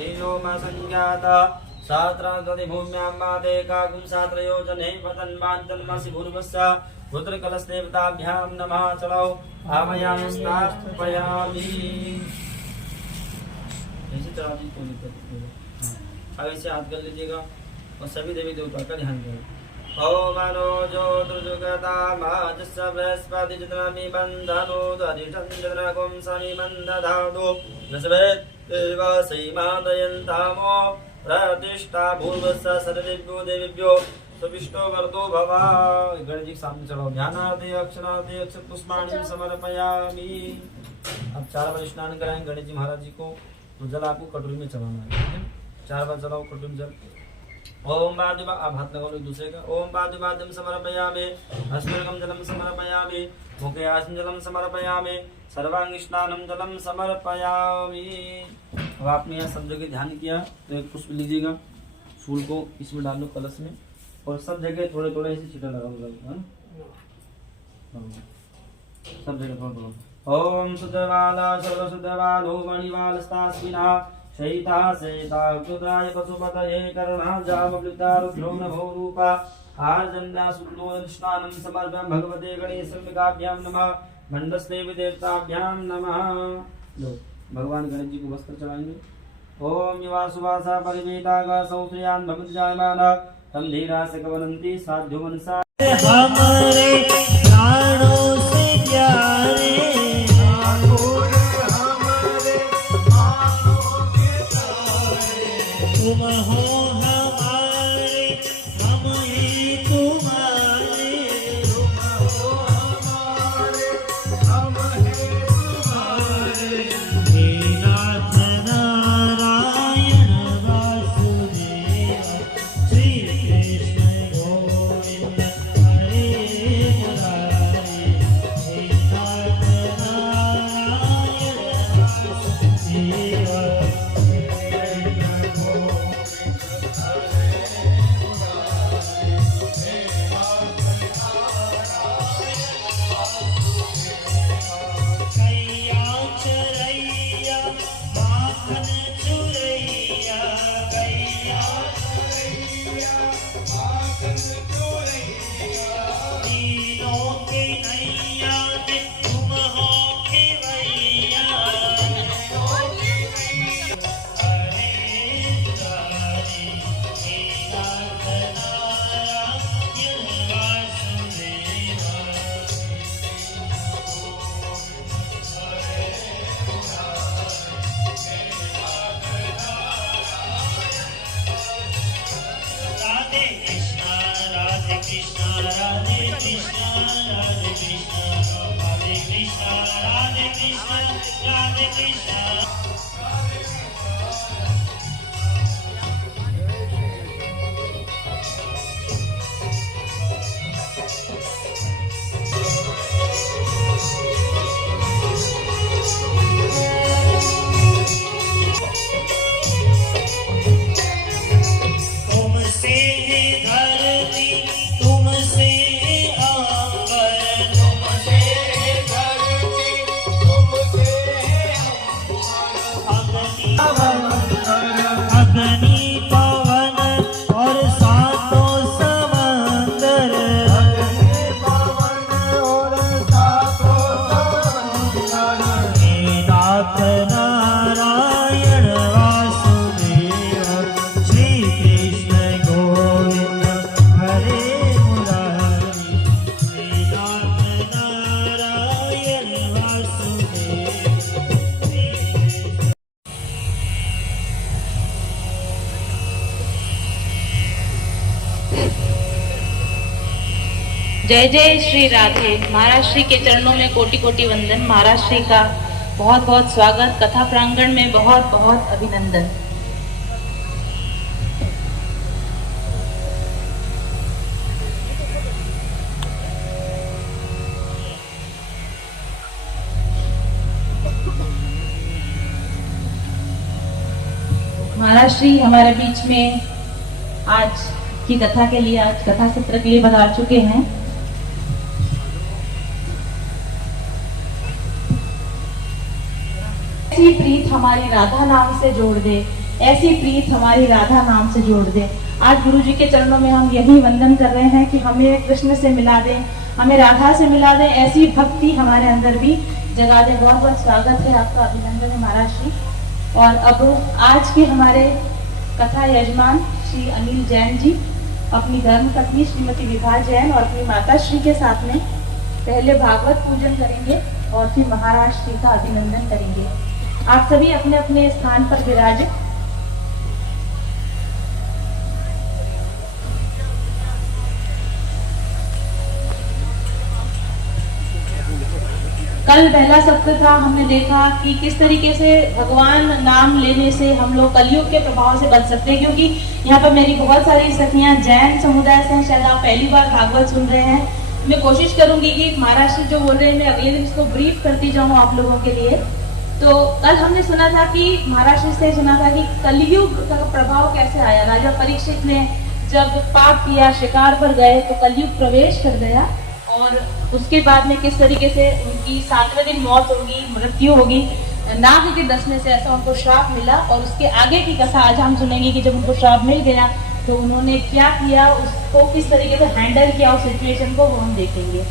तेजो मा संज्ञाता सात्रांसति भूम्यां माते काकुं सात्रयोजने पतन्वान्तन्मसि भूर्भुवस्सः रुद्रकलशदेवताभ्यां नमः। चलो आमयामि स्थापयामि। ऐसे चढ़ा दी कोई दिक्कत नहीं है। अब ऐसे हाथ कर लीजिएगा और सभी देवी देवता का ध्यान करें। ओम मनोजो दुर्जुगता माजस बृहस्पति जनामि बंधनो दरितं जनाकुं समी बंधधातु नसवेत देवासै मादयन्तामो प्रतिष्ठा भूर्भुवस्सः सर्वेभ्यो देवेभ्यो सुविष्टो वरदो भव। गणेश जी के सामने चढ़ाओ। ध्यानार्थे अक्षरार्थे अक्षत पुष्पाणि समर्पयामि। अब 4 बार स्नान कराएं गणेश जी महाराज जी को। तो जल आपको कटोरी में चढ़ाना है। 4 बार चलाओ कटोरी में जल। ओम पादुबा आप हाथ लगाओ एक दूसरे का। ओम पादुबादम समर्पयामि अस्मर्गम जलम समर्पयामि मुखे आसन जलम समर्पयामि सर्वांग स्नानम जलम समर्पयामि। अब आपने यहाँ सब जगह ध्यान किया तो एक पुष्प लीजिएगा, फूल को इसमें डालो कलश में और सब जगह थोड़े थोड़े ऐसे छींटा लगाओ सब जगह थोड़ा थोड़ा। ओम शुद्धवाला सर्वशुद्धवालो मणिवालस्तास्मिना शयिता शयिता रुद्राय पशुपतये कर्णाजामवृता रुद्रो नभो रूपा आर्जन्या सुन्दोदन स्नानं समर्पयामि भगवते गणेशाभ्यां नमः मंडस्देवी देवताभ्यां नमः। लो भगवान गणेश जी को वस्त्र चढ़ाएंगे। ओम युवा सुवासा परिवेतागा सौत्रियान् भवति जायमाना तम धीरा से कवनन्ति साध्यो मनसा हमारे प्राणों से प्यारे तुम हो हमारे, हम हैं तुम्हारे। तुम हो हमारे, हम हैं तुम्हारे। हे नाथ नारायण वासुदेव श्री कृष्ण गोविंद हरे मुरारी। हे नाथ नारायण वासुदेव जय जय श्री राधे। महाराज श्री के चरणों में कोटि कोटि वंदन। महाराज श्री का बहुत बहुत स्वागत। कथा प्रांगण में बहुत बहुत अभिनंदन। महाराज श्री हमारे बीच में आज की कथा के लिए, आज कथा सत्र के लिए पधार चुके हैं। ऐसी प्रीत हमारी राधा नाम से जोड़ दे, ऐसी प्रीत हमारी राधा नाम से जोड़ दे। आज गुरु जी के चरणों में हम यही वंदन कर रहे हैं कि हमें कृष्ण से मिला दें, हमें राधा से मिला दें, ऐसी भक्ति हमारे अंदर भी जगा दें। बहुत बहुत स्वागत है आपका, अभिनंदन है महाराज श्री। और अब आज के हमारे कथा यजमान श्री अनिल जैन जी अपनी धर्म पत्नी श्रीमती विभा जैन और अपनी माता श्री के साथ में पहले भागवत पूजन करेंगे और फिर महाराज श्री का अभिनंदन करेंगे। आप सभी अपने अपने स्थान पर विराजे। कल पहला सप्ताह था, हमने देखा कि किस तरीके से भगवान नाम लेने से हम लोग कलयुग के प्रभाव से बच सकते हैं। क्योंकि यहाँ पर मेरी बहुत सारी सखियां जैन समुदाय से हैं, शायद आप पहली बार भागवत सुन रहे हैं। मैं कोशिश करूंगी कि महाराष्ट्र जो बोल रहे हैं मैं अगले दिन इसको ब्रीफ करती जाऊँ आप लोगों के लिए। तो कल हमने सुना था कि महाराष्ट्र से सुना था कि कलयुग का प्रभाव कैसे आया। राजा परीक्षित ने जब पाप किया, शिकार पर गए तो कलयुग प्रवेश कर गया और उसके बाद में किस तरीके से उनकी 7वें दिन मौत होगी, मृत्यु होगी, नाग के डसने से ऐसा उनको श्राप मिला। और उसके आगे की कथा आज हम सुनेंगे कि जब उनको श्राप मिल गया तो उन्होंने क्या किया, उसको किस तरीके से हैंडल किया, उस सिचुएशन को वो हम देखेंगे।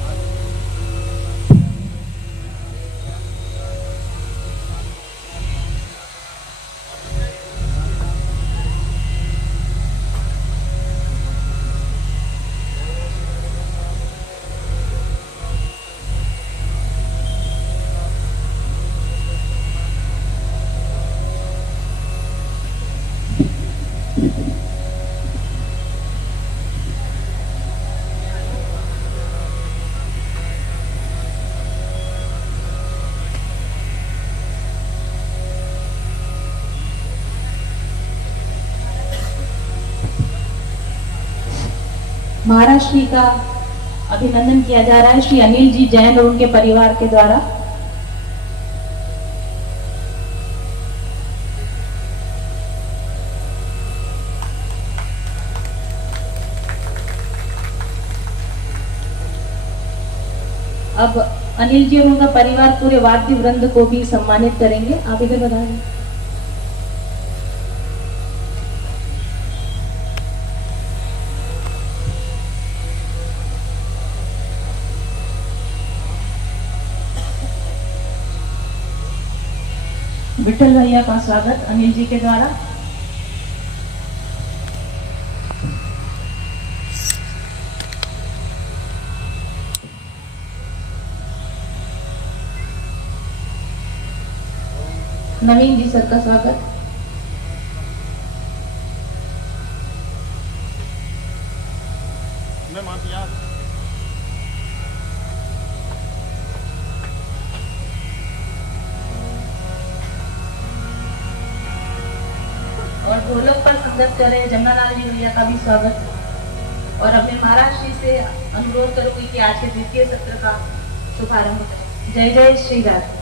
महाराज श्री का अभिनंदन किया जा रहा है श्री अनिल जी जैन और उनके परिवार के द्वारा। अब अनिल जी और उनका परिवार पूरे वाद्य वृंद को भी सम्मानित करेंगे। आप इधर बताएं। विठल भैया का स्वागत अनिल जी के द्वारा। नवीन जी सर का स्वागत। और ढोलक पर संगत कर रहे जमुनालाल जी भैया का भी स्वागत। और अपने महाराज श्री से अनुरोध करूंगी कि आज के द्वितीय सत्र का शुभारंभ करें। जय जय श्री राधे।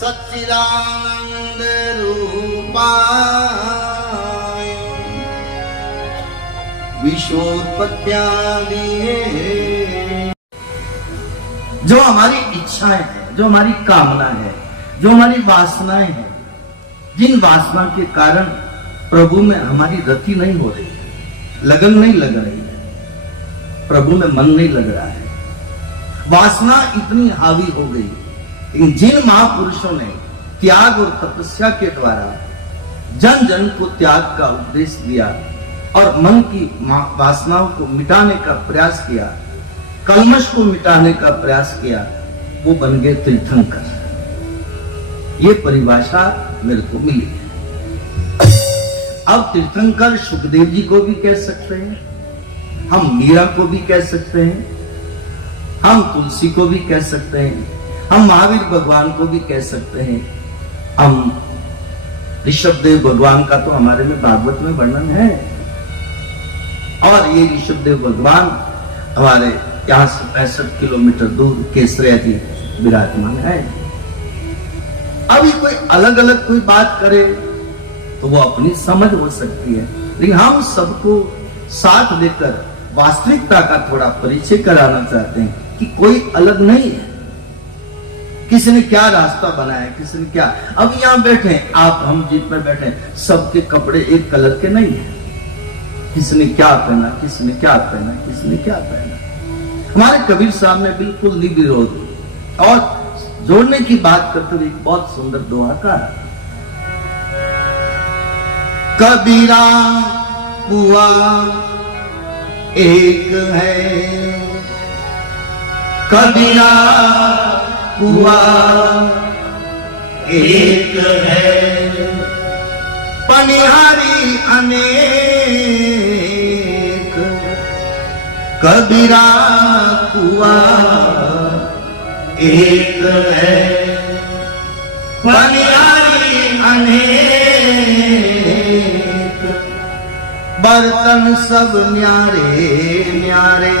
सच्चिदानंद रूपाय विश्वोत्पत्त्यादि। जो हमारी इच्छाएं हैं, जो हमारी कामना है, जो हमारी वासनाएं हैं, जिन वासना के कारण प्रभु में हमारी रति नहीं हो रही है, लगन नहीं लग रही है, प्रभु में मन नहीं लग रहा है, वासना इतनी हावी हो गई। जिन महापुरुषों ने त्याग और तपस्या के द्वारा जन जन को त्याग का उपदेश दिया और मन की वासनाओं को मिटाने का प्रयास किया, कल्मश को मिटाने का प्रयास किया, वो बन गए तीर्थंकर। ये परिभाषा मेरे को मिली है। अब तीर्थंकर सुखदेव जी को भी कह सकते हैं, हम मीरा को भी कह सकते हैं, हम तुलसी को भी कह सकते हैं, हम महावीर भगवान को भी कह सकते हैं, हम ऋषभदेव भगवान का तो हमारे में भागवत में वर्णन है। और ये ऋषभदेव भगवान हमारे यहाँ से 65 किलोमीटर दूर केसरिया जी विराजमान है। अभी कोई अलग अलग कोई बात करे तो वो अपनी समझ हो सकती है, लेकिन हम सबको साथ लेकर वास्तविकता का थोड़ा परिचय कराना चाहते हैं कि कोई अलग नहीं है। किसी ने क्या रास्ता बनाया, किसी ने क्या, अब यहां बैठे आप, हम जितने बैठे सबके कपड़े एक कलर के नहीं है, किसी ने क्या पहना, किसी ने क्या पहना, किसी ने क्या पहना। हमारे कबीर साहब ने बिल्कुल निर्विरोध और जोड़ने की बात करते हुए एक बहुत सुंदर दोहा का, कबीरा हुआ एक है, कबीरा हुआ एक है, पनिहारी अनेक, कबीरा हुआ एक है, पनिहारी अनेक, बर्तन सब न्यारे न्यारे,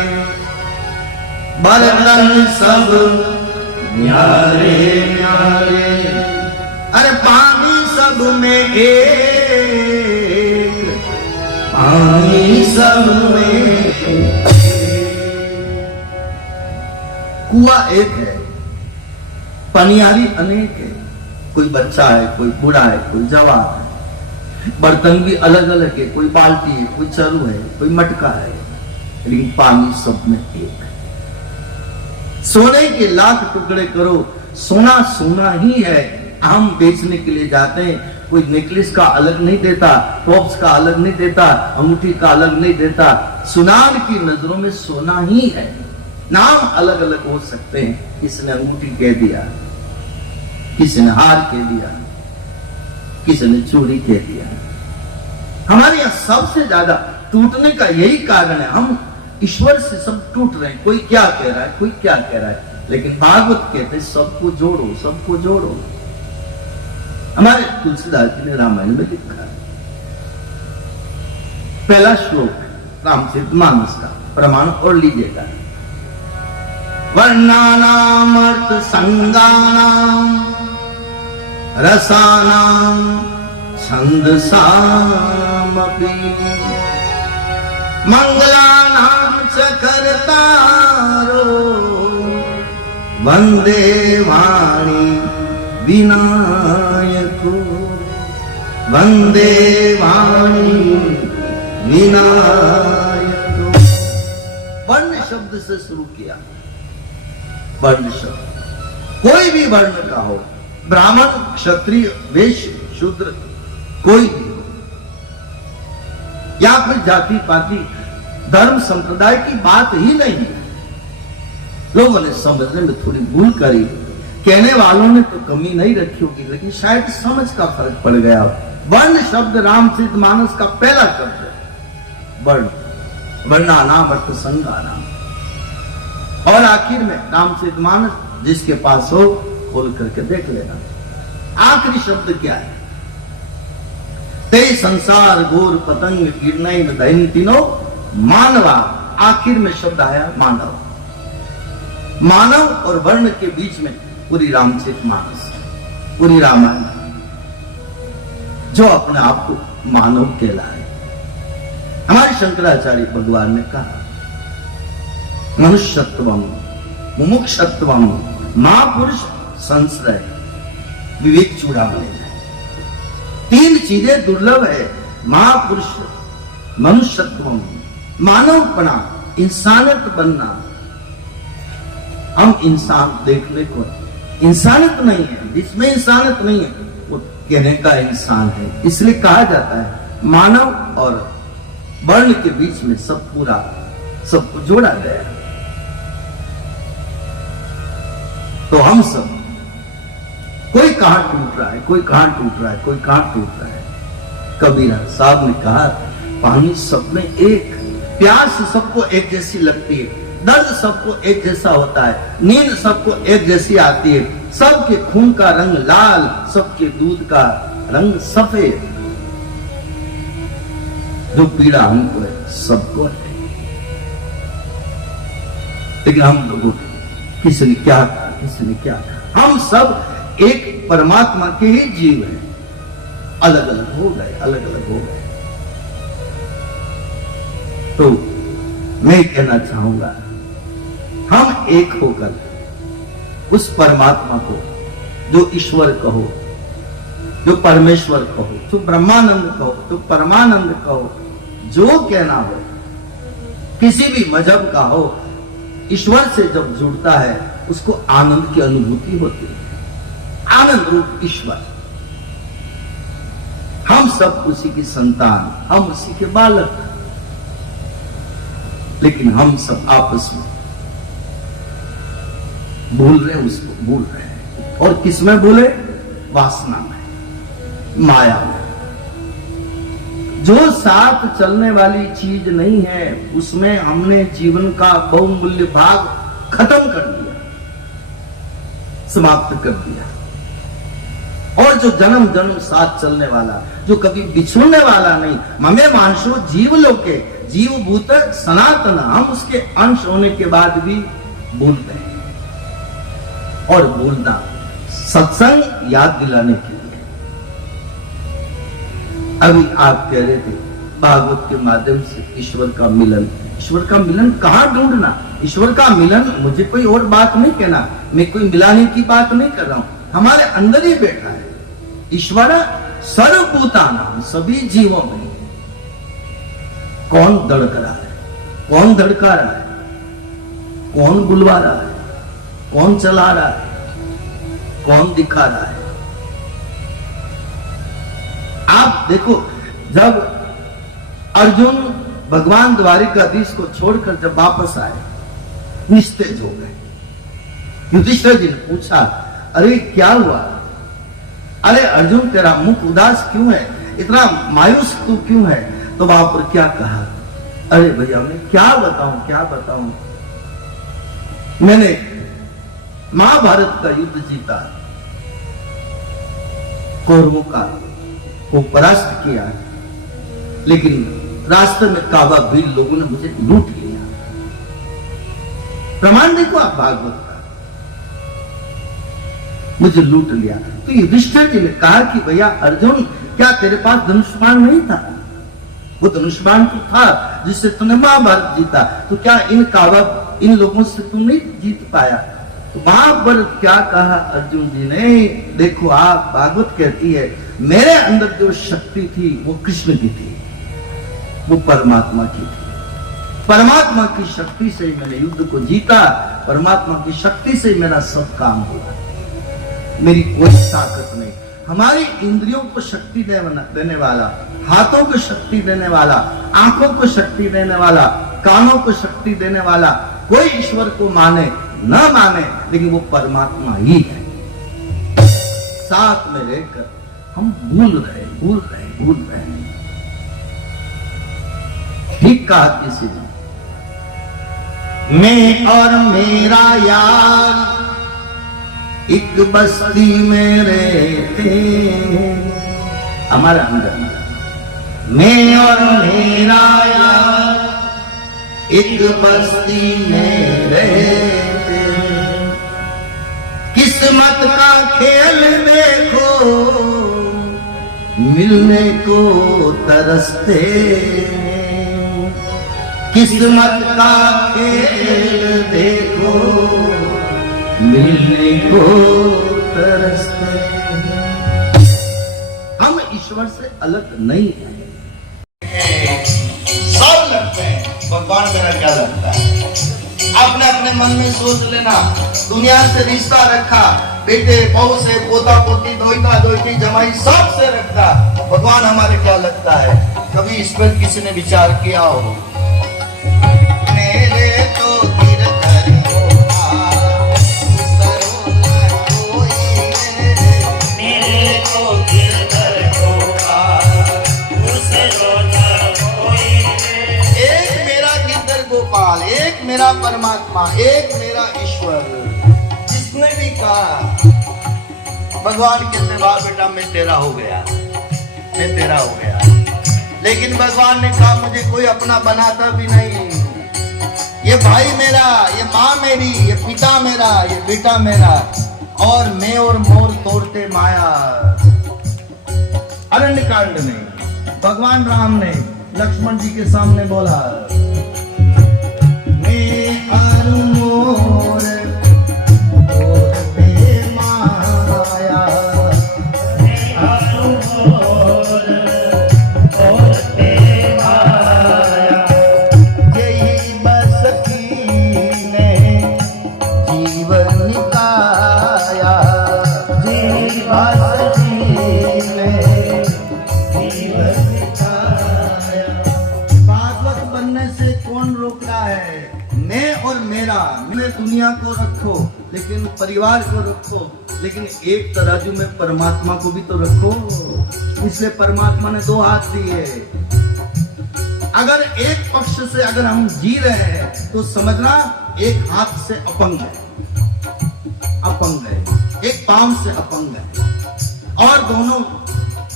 बर्तन सब न्यारे न्यारे, अरे पानी सब में एक, पानी सब में एक। कुआ एक है, पनियारी अनेक है, कोई बच्चा है, कोई बूढ़ा है, कोई जवान है, बर्तन भी अलग अलग है, कोई बाल्टी है, कोई चरू है, कोई मटका है, लेकिन पानी सब में एक है। सोने के लाख टुकड़े करो, सोना सोना ही है। हम बेचने के लिए जाते हैं, कोई नेकलेस का अलग नहीं देता, टॉप्स का अलग नहीं देता, अंगूठी का अलग नहीं देता, सुनार की नजरों में सोना ही है। नाम अलग अलग हो सकते हैं, किसी ने अंगूठी कह दिया, किसी ने हार कह दिया, किसी ने चूड़ी कह दिया। हमारे यहाँ सबसे ज्यादा टूटने का यही कारण है, हम ईश्वर से सब टूट रहे हैं। कोई क्या कह रहा है, कोई क्या कह रहा है, लेकिन भागवत कहते हैं सबको जोड़ो, सबको जोड़ो। हमारे तुलसीदास जी ने रामायण में लिखा है, पहला श्लोक रामचरितमानस का प्रमाण और लीजिएगा, वर्णानाम अर्थ संगानाम रसानाम छंदसामपि मंगलानाम च कर्तारो वंदे वाणी विनायको, वंदे वाणी विनायको। वर्ण शब्द से शुरू किया, वर्ण शब्द कोई भी वर्ण का हो, ब्राह्मण क्षत्रिय वैश्य शूद्र कोई भी हो, या फिर जाति पाति धर्म संप्रदाय की बात ही नहीं है। लोगों ने समझने में थोड़ी भूल करी, कहने वालों ने तो कमी नहीं रखी होगी, लेकिन शायद समझ का फर्क पड़ गया। वर्ण शब्द रामचरितमानस का पहला शब्द है, वर्ण, वर्णानाम अर्थ संगानाम। और आखिर में रामचरितमानस जिसके पास हो खोल करके देख लेना, आखिरी शब्द क्या है, ते संसार घोर पतंग गिरनई दयंतिनो मानवा। आखिर में शब्द आया मानव। मानव और वर्ण के बीच में पूरी रामचरितमानस। पूरी रामायण जो अपने आप को मानव कहलाए। हमारे शंकराचार्य भगवान ने कहा मनुष्यत्वम मुमुक्षत्वम महापुरुष संश्रय विवेक चूड़ामणि। तीन चीजें दुर्लभ है, महापुरुष, मनुष्यत्वम मानवपना, इंसानियत बनना। हम इंसान देखने को इंसानियत नहीं है, जिसमें इंसानियत नहीं है वो कहने का इंसान है। इसलिए कहा जाता है मानव और वर्ण के बीच में सब पूरा सबको जोड़ा गया। तो हम सब कोई कहां टूट रहा है, कोई कहां टूट रहा है, कोई कहां टूट रहा है। कबीर साहब ने कहा पानी सब में एक, प्यास सबको एक जैसी लगती है, दर्द सबको एक जैसा होता है, नींद सबको एक जैसी आती है, सबके खून का रंग लाल, सबके दूध का रंग सफेद। जो पीड़ा हमको है सबको है, लेकिन हम लोगों किसी ने क्या कहा, किसी ने क्या कहा, हम सब एक परमात्मा के ही जीव हैं, अलग अलग हो गए, अलग अलग हो गए। तो मैं कहना चाहूंगा हम एक होकर उस परमात्मा को, जो ईश्वर कहो, जो परमेश्वर कहो, जो ब्रह्मानंद कहो, जो परमानंद कहो, जो कहना हो, किसी भी मजहब का हो, ईश्वर से जब जुड़ता है उसको आनंद की अनुभूति होती है। आनंद रूप ईश्वर। हम सब उसी की संतान, हम उसी के बालक, लेकिन हम सब आपस में भूल रहे, उसको भूल रहे हैं। और किस में भूले? वासना में, माया में। जो साथ चलने वाली चीज नहीं है उसमें हमने जीवन का बहुमूल्य भाग खत्म कर दिया, समाप्त कर दिया। और जो जन्म जन्म साथ चलने वाला, जो कभी बिछुड़ने वाला नहीं, ममे मांसो जीव लोके, जीव भूत सनातन, हम उसके अंश होने के बाद भी भूलते हैं। और भूलना सत्संग याद दिलाने के लिए। अभी आप कह रहे थे भागवत के माध्यम से ईश्वर का मिलन, ईश्वर का मिलन कहां ढूंढना? ईश्वर का मिलन, मुझे कोई और बात नहीं कहना, मैं कोई मिलाने की बात नहीं कर रहा हूं, हमारे अंदर ही बैठा है ईश्वर सर्वभूतानां, सभी जीवों में। कौन धड़क रहा है, कौन धड़का रहा है, कौन बुलवा रहा है, कौन चला रहा है, कौन दिखा रहा है? आप देखो, जब अर्जुन भगवान द्वारिकाधीश को छोड़कर जब वापस आए, निस्तेज हो गए। युधिष्ठिर जी ने पूछा, अरे क्या हुआ? अरे अर्जुन तेरा मुख उदास क्यों है, इतना मायूस तू क्यों है? तो वहां पर क्या कहा? अरे भैया मैं क्या बताऊं, क्या बताऊं, मैंने महाभारत का युद्ध जीता, कौरवों को परास्त किया, लेकिन रास्ते में काबा भीड़ लोगों ने मुझे लूट लिया। प्रमाण देखो आप भागवत का, मुझे लूट लिया। तो युधिष्ठिर जी ने कहा कि भैया अर्जुन, क्या तेरे पास धनुष्मान नहीं था? वो धनुष्मान तो था जिससे तूने महाभारत जीता, तो क्या इन लोगों से तू नहीं जीत पाया? तो वहां पर क्या कहा अर्जुन जी ने? देखो आप, भागवत कहती है मेरे अंदर जो शक्ति थी वो कृष्ण की थी, वो परमात्मा की थी। परमात्मा की शक्ति से मैंने युद्ध को जीता, परमात्मा की शक्ति से मेरा सब काम हुआ, मेरी कोई ताकत नहीं। हमारी इंद्रियों को शक्ति देने वाला, हाथों को शक्ति देने वाला, आंखों को शक्ति देने वाला, कानों को शक्ति देने वाला कोई ईश्वर को माने न माने, लेकिन वो परमात्मा ही है। साथ में रहकर हम भूल रहे। ठीक कहा किसी ने, मैं और मेरा यार एक बस्ती में रहते, हमारा अंदर मैं और मेरा यार एक बस्ती में रहते, किस्मत किस्मत का खेल देखो, मिलने को तरसते हैं। किस्मत का खेल देखो, मिलने को तरसते हैं। हम ईश्वर से अलग नहीं हैं। सब लगते हैं, भगवान मेरा क्या लगता है? आपने अपने मन में सोच लेना, दुनिया से रिश्ता रखा, बेटे बहू से, पोता पोती, दोहिता दोहिती, जमाई सब से रखता, भगवान हमारे क्या लगता है? कभी इस पर किसी ने विचार किया हो? मेरे तो गिरधर गोपाल, करो ना कोई मेरे तो गिरधर गोपाल, करो ना कोई। एक मेरा गिरधर गोपाल, एक मेरा परमात्मा, एक मेरा ईश्वर। जिसने भी कहा, भगवान कहते वाह बेटा मैं तेरा हो गया, मैं तेरा हो गया। लेकिन भगवान ने कहा मुझे कोई अपना बनाता भी नहीं। ये भाई मेरा, ये माँ मेरी, ये पिता मेरा, ये बेटा मेरा, और मैं और मोर तोड़ते माया। अरण्यकांड में भगवान राम ने लक्ष्मण जी के सामने बोला, मैं और मोर तोड़ते माया, मैं और मोर तोड़ते माया, यही बस कीने जीवन निकाया, यही बस कीने जीवन निकाया। भागवत बनने से कौन रोक रहा है? मैं और मेरा। मैं दुनिया को रखो, लेकिन परिवार को रखो, लेकिन एक तराजू में परमात्मा को भी तो रखो। इसलिए परमात्मा ने दो हाथ दिए। अगर एक पक्ष से अगर हम जी रहे हैं तो समझना एक हाथ से अपंग है, अपंग है, एक पांव से अपंग है, और दोनों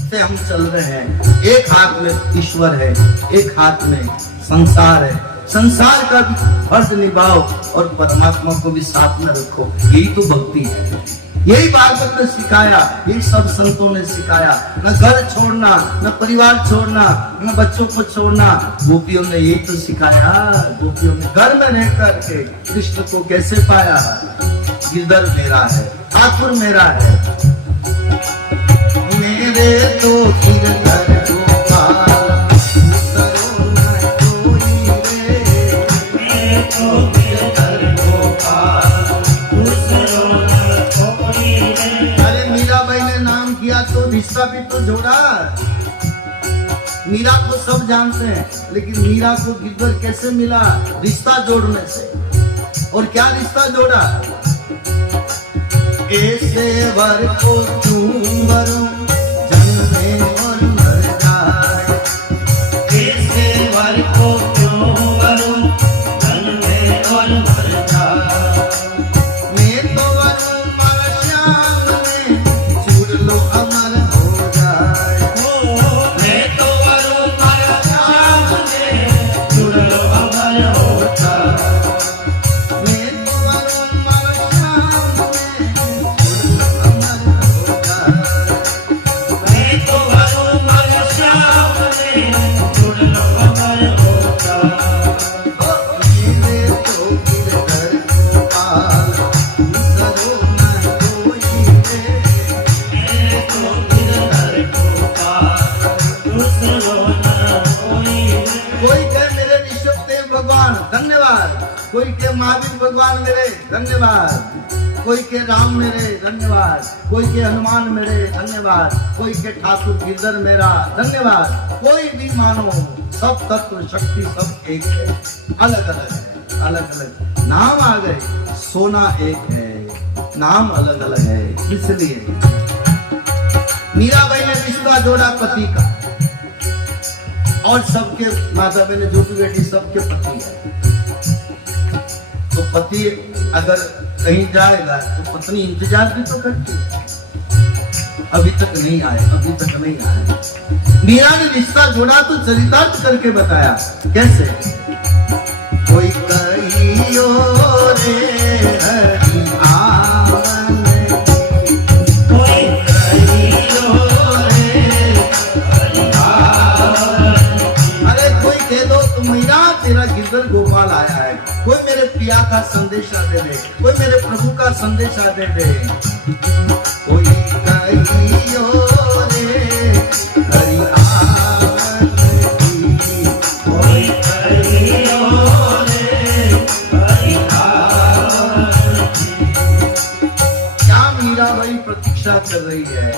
से हम चल रहे हैं। एक हाथ में ईश्वर है, एक हाथ में संसार है। संसार का भी फर्ज निभाओ और परमात्मा को भी साथ में रखो। यही तो भक्ति है। यही भागवत ने सिखाया, यही सब संतों ने सिखाया। न घर छोड़ना, न परिवार छोड़ना, न बच्चों को छोड़ना। गोपियों ने यही तो सिखाया। गोपियों ने घर में रह करके कृष्ण को कैसे पाया? गिरधर मेरा है, ठाकुर मेरा है, मेरे तो गिरधर गोपाल, करो ना कोई मेरे तो गिरधर गोपाल, करो ना कोई। अरे मीराबाई ने नाम किया तो रिश्ता भी तो जोड़ा। मीरा को सब जानते हैं, लेकिन मीरा को गिरधर कैसे मिला? रिश्ता जोड़ने से। और क्या रिश्ता जोड़ा? ऐसे वर को क्यों वरूं जन्मे और मर जाए, ऐसे वर को क्यों वरूं जन्मे और मर जाए। मैं तो वरूं मर श्याम में, छूट लो अमर हो जाए। मैं तो वरूं मर श्याम में, छूट लो अमर हो जाए। मैं तो वरूं मर श्याम में, कोई के महावीर भगवान मेरे धन्यवाद, कोई के राम मेरे धन्यवाद, कोई के हनुमान मेरे धन्यवाद, कोई के ठाकुर गिरधर मेरा धन्यवाद। कोई भी मानो, सब तत्व शक्ति सब एक है, अलग अलग है, अलग अलग नाम आ गए, सोना एक है, नाम अलग अलग है। इसलिए मीराबाई ने रिश्ता जोड़ा पति का, और सबके माता बहन जो भी बेटी सबके पति है। तो पति अगर कहीं जाएगा तो पत्नी इंतजार भी तो करती है। अभी तक नहीं आए, अभी तक नहीं आए। मीरा ने रिश्ता जोड़ा तो चरितार्थ करके बताया। कैसे? कोई कहियो रे हरि आवन, का संदेशा दे दे, कोई मेरे प्रभु का संदेशा दे दे। कोई कहियो रे हरि आरती, कोई कहियो रे हरि आरती। क्या मीराबाई प्रतीक्षा कर रही है,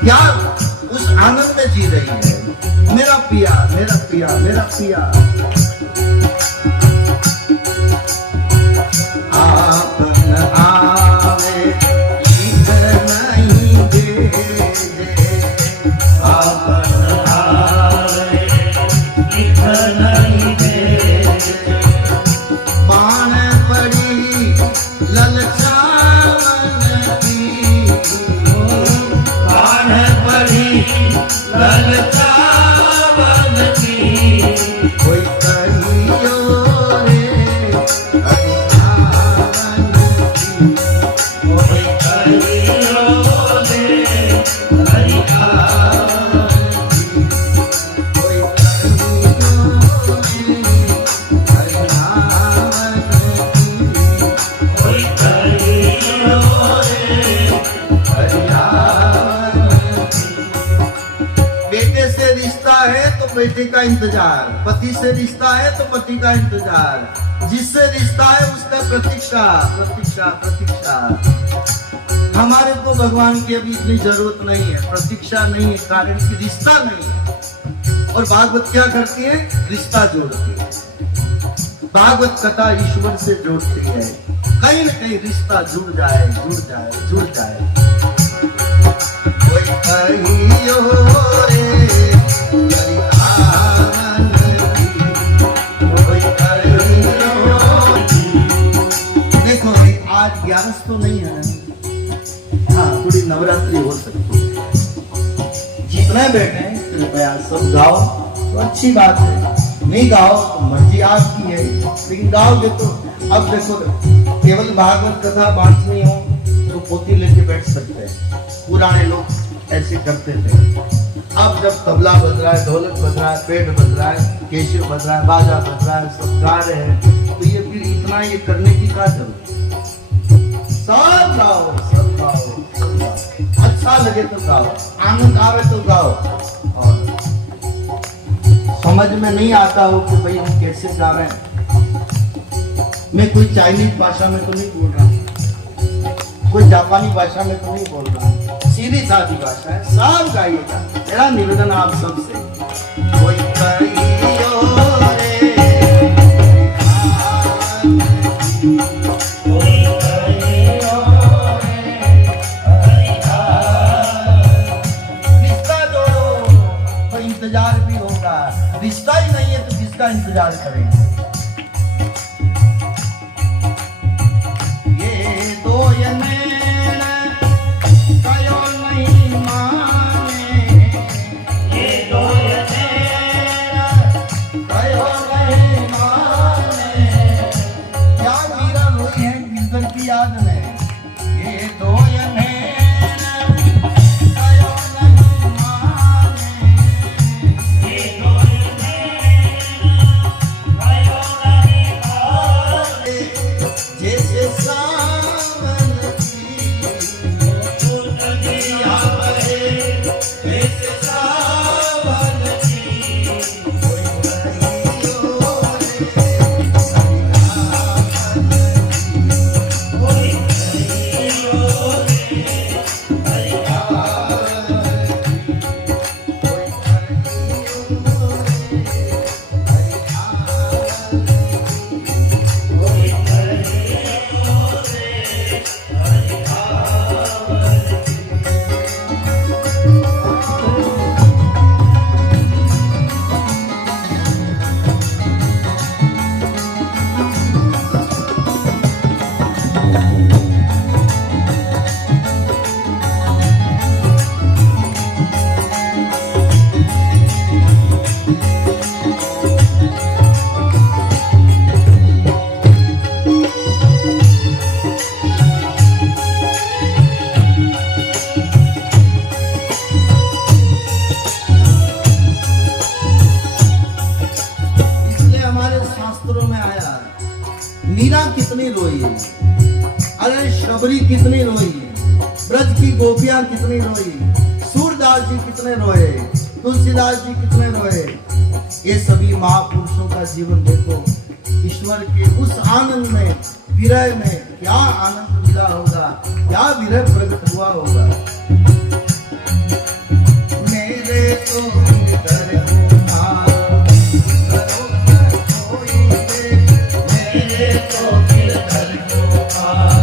क्या उस आनंद में जी रही है। मेरा पिया, मेरा पिया, मेरा पिया। आपन आवे लिख नहीं दे दे, आपन आवे लिख नहीं दे दे। बाण पड़ी ललचावन की, बाण पड़ी ललचावन की। कोई कहियो रे हरि आरती, कोई कहियो रे हरि आरती, कोई कहियो रे हरि आरती, कोई कहियो रे हरि आरती। बेटे से रिश्ता है तो बेटे का इंतजार, पति से रिश्ता है तो पति का इंतजार, जिससे रिश्ता है उसका प्रतीक्षा, प्रतीक्षा, प्रतीक्षा। हमारे तो भगवान की अभी इतनी जरूरत नहीं है, प्रतीक्षा नहीं है, कारण की रिश्ता नहीं है। और भागवत क्या करती है, रिश्ता जोड़ती है। भागवत कथा ईश्वर से जोड़ती है, कहीं न कहीं रिश्ता जुड़ जाए, जुड़ जाए, जुड़ जाए। कोई कहियो रे हरि आरती, कोई कहियो। देखो आज 11 तो नहीं है, हाँ थोड़ी नवरात्रि हो सकती है। जितने बैठे हैं कृपया सब गाओ तो अच्छी बात है, नहीं गाओ तो मर्जी आपकी है, लेकिन गाओगे तो। अब देखो केवल भागवत कथा बांटनी हो तो पोथी लेके बैठ सकते हैं, पुराने लोग ऐसे करते थे। अब जब तबला बज रहा है, ढोलक बज रहा है, पेट बज रहा है, केशव बज रहा है, बाजा बज रहा है, सब गा रहे हैं, तो ये फिर इतना ये करने की क्या जरूरत। सब गाओ, सब गाओ, सब गाओ। अच्छा लगे तो गाओ, आनंद आवे तो गाओ। और समझ में नहीं आता हो कि भाई हम कैसे गा रहे हैं, मैं कोई चाइनीज भाषा में तो नहीं बोल रहा, कोई जापानी भाषा में तो नहीं बोल रहा, सीधी सादी भाषा है, सब गाइएगा। मेरा निवेदन आप सबसे, कोई कहियो रे कोई कहियो रे हरि आरती। रिश्ता जोड़ो तो इंतजार भी होगा, रिश्ता ही नहीं है तो किसका इंतजार करेंगे। ये दो नैन कयो नहीं माने, ये दो नैन कयो नहीं माने। क्या मीरा रोई है कीर्तन की याद में, ये दो नैन कयो नहीं माने, ये दो नैन कयो नहीं माने। जैसे सावन की दुनिया बहे, जैसे सावन की। कोई कहियो रे हरि आरती, कोई कहियो रे हरि आरती, कोई कहियो रे हरि आरती, कोई कहियो रे शबरी कितनी रोई, ब्रज की गोपियां कितनी रोई, सूरदास जी कितने रोए, तुलसीदास जी कितने रोए। ये सभी महापुरुषों का जीवन देखो, ईश्वर के उस आनंद में, विरह में क्या आनंद मिला होगा, क्या विरह प्रकट हुआ होगा। मेरे तो हृदय तुम्हारा करो न कोई रे, मेरे तो हृदय तुम्हारा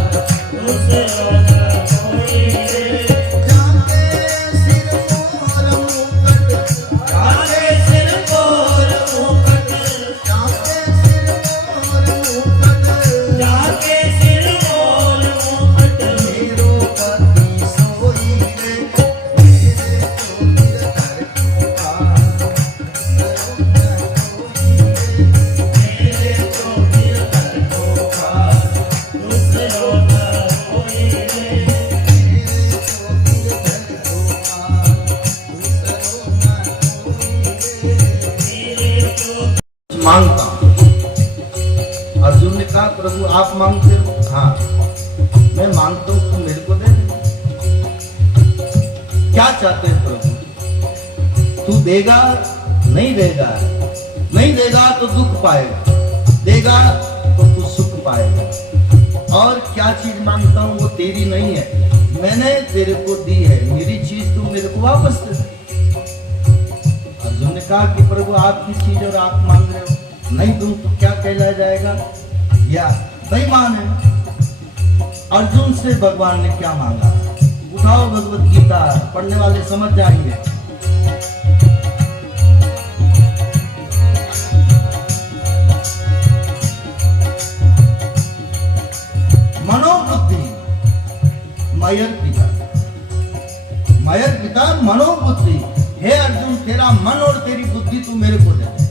दूसरो न कोई रे। जाके सिर मोर मुकुट, जाके सिर मोर मुकुट, जाके सिर मोर मुकुट, जाके सिर मोर मुकुट, मेरो पति सोई रे, मेरे तो हृदय तुम्हारा करो न कोई रे, मेरे तो हृदय तुम्हारा दूसरो न कोई रे, मेरे तो हृदय तुम्हारा दूसरो न कोई रे, मेरे तो मांगता हूं। अर्जुन ने कहा प्रभु आप मांगते हो? हाँ मैं मांगता हूं, तुम मेरे को दे दे। क्या चाहते हैं प्रभु? तू देगा नहीं देगा, नहीं देगा तो दुख पाएगा, देगा तो तू सुख पाएगा। और क्या चीज मांगता हूं वो तेरी नहीं है, मैंने तेरे को दी है, मेरी चीज तू मेरे को वापस दे दे। अर्जुन ने कहा कि प्रभु आपकी चीज और आप मांग रहे हो, नहीं दूं तो क्या कहलाया जाएगा, या बेईमान है। अर्जुन से भगवान ने क्या मांगा? उठाओ भगवत गीता, पढ़ने वाले समझ जाएंगे। मनोबुद्धि मयर पिता, मयर पिता मनोबुद्धि। हे अर्जुन तेरा मन और तेरी बुद्धि तू मेरे को दे दे,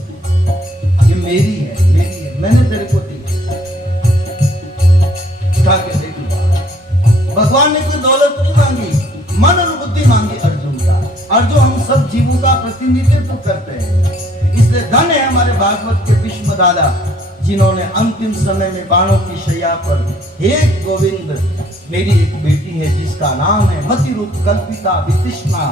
ये मेरी है, मेरी है, मैंने तेरे को दी। उठा के देख लो, भगवान ने कोई दौलत नहीं मांगी, मन और बुद्धि मांगी अर्जुन का। अर्जुन हम सब जीवों का प्रतिनिधित्व करते हैं, इसलिए धन है हमारे भागवत के भीष्म दादा, जिन्होंने अंतिम समय में बाणों की शैया पर, हे गोविंद मेरी एक बेटी है जिसका नाम है मति रूप कल्पिता वितृष्णा,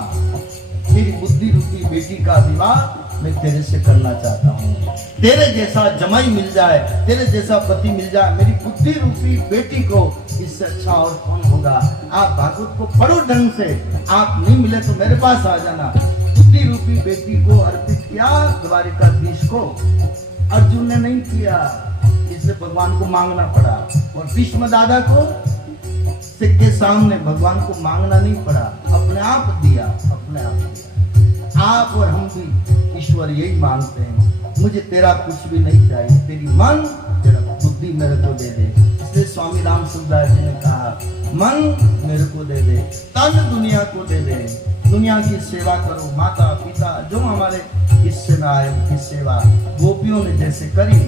मेरी बुद्धि रूपी बेटी का विवाह मैं तेरे से करना चाहता हूँ। तेरे जैसा जमाई मिल जाए, तेरे जैसा पति मिल जाए, मेरी बुद्धि रूपी बेटी को, इससे अच्छा और कौन होगा। आप भागवत को पढ़ो ढंग से, आप नहीं मिले तो मेरे पास आ जाना। बुद्धि रूपी बेटी को अर्पित किया द्वारिकाधीश को, अर्जुन ने नहीं किया, इसलिए भगवान को मांगना पड़ा। और भीष्म दादा को के सामने भगवान को मांगना नहीं पड़ा, अपने आप दिया, अपने आप दिया। आप और हम भी ईश्वर यही मांगते हैं, मुझे तेरा कुछ भी नहीं चाहिए, तेरी मन तेरा बुद्धि मेरे को दे दे। इसलिए स्वामी राम सुखदास जी ने कहा मन मेरे को दे दे, तन दुनिया को दे दे, दुनिया की सेवा करो, माता पिता जो हमारे हिस्से में आए उनकी सेवा गोपियों ने जैसे करी।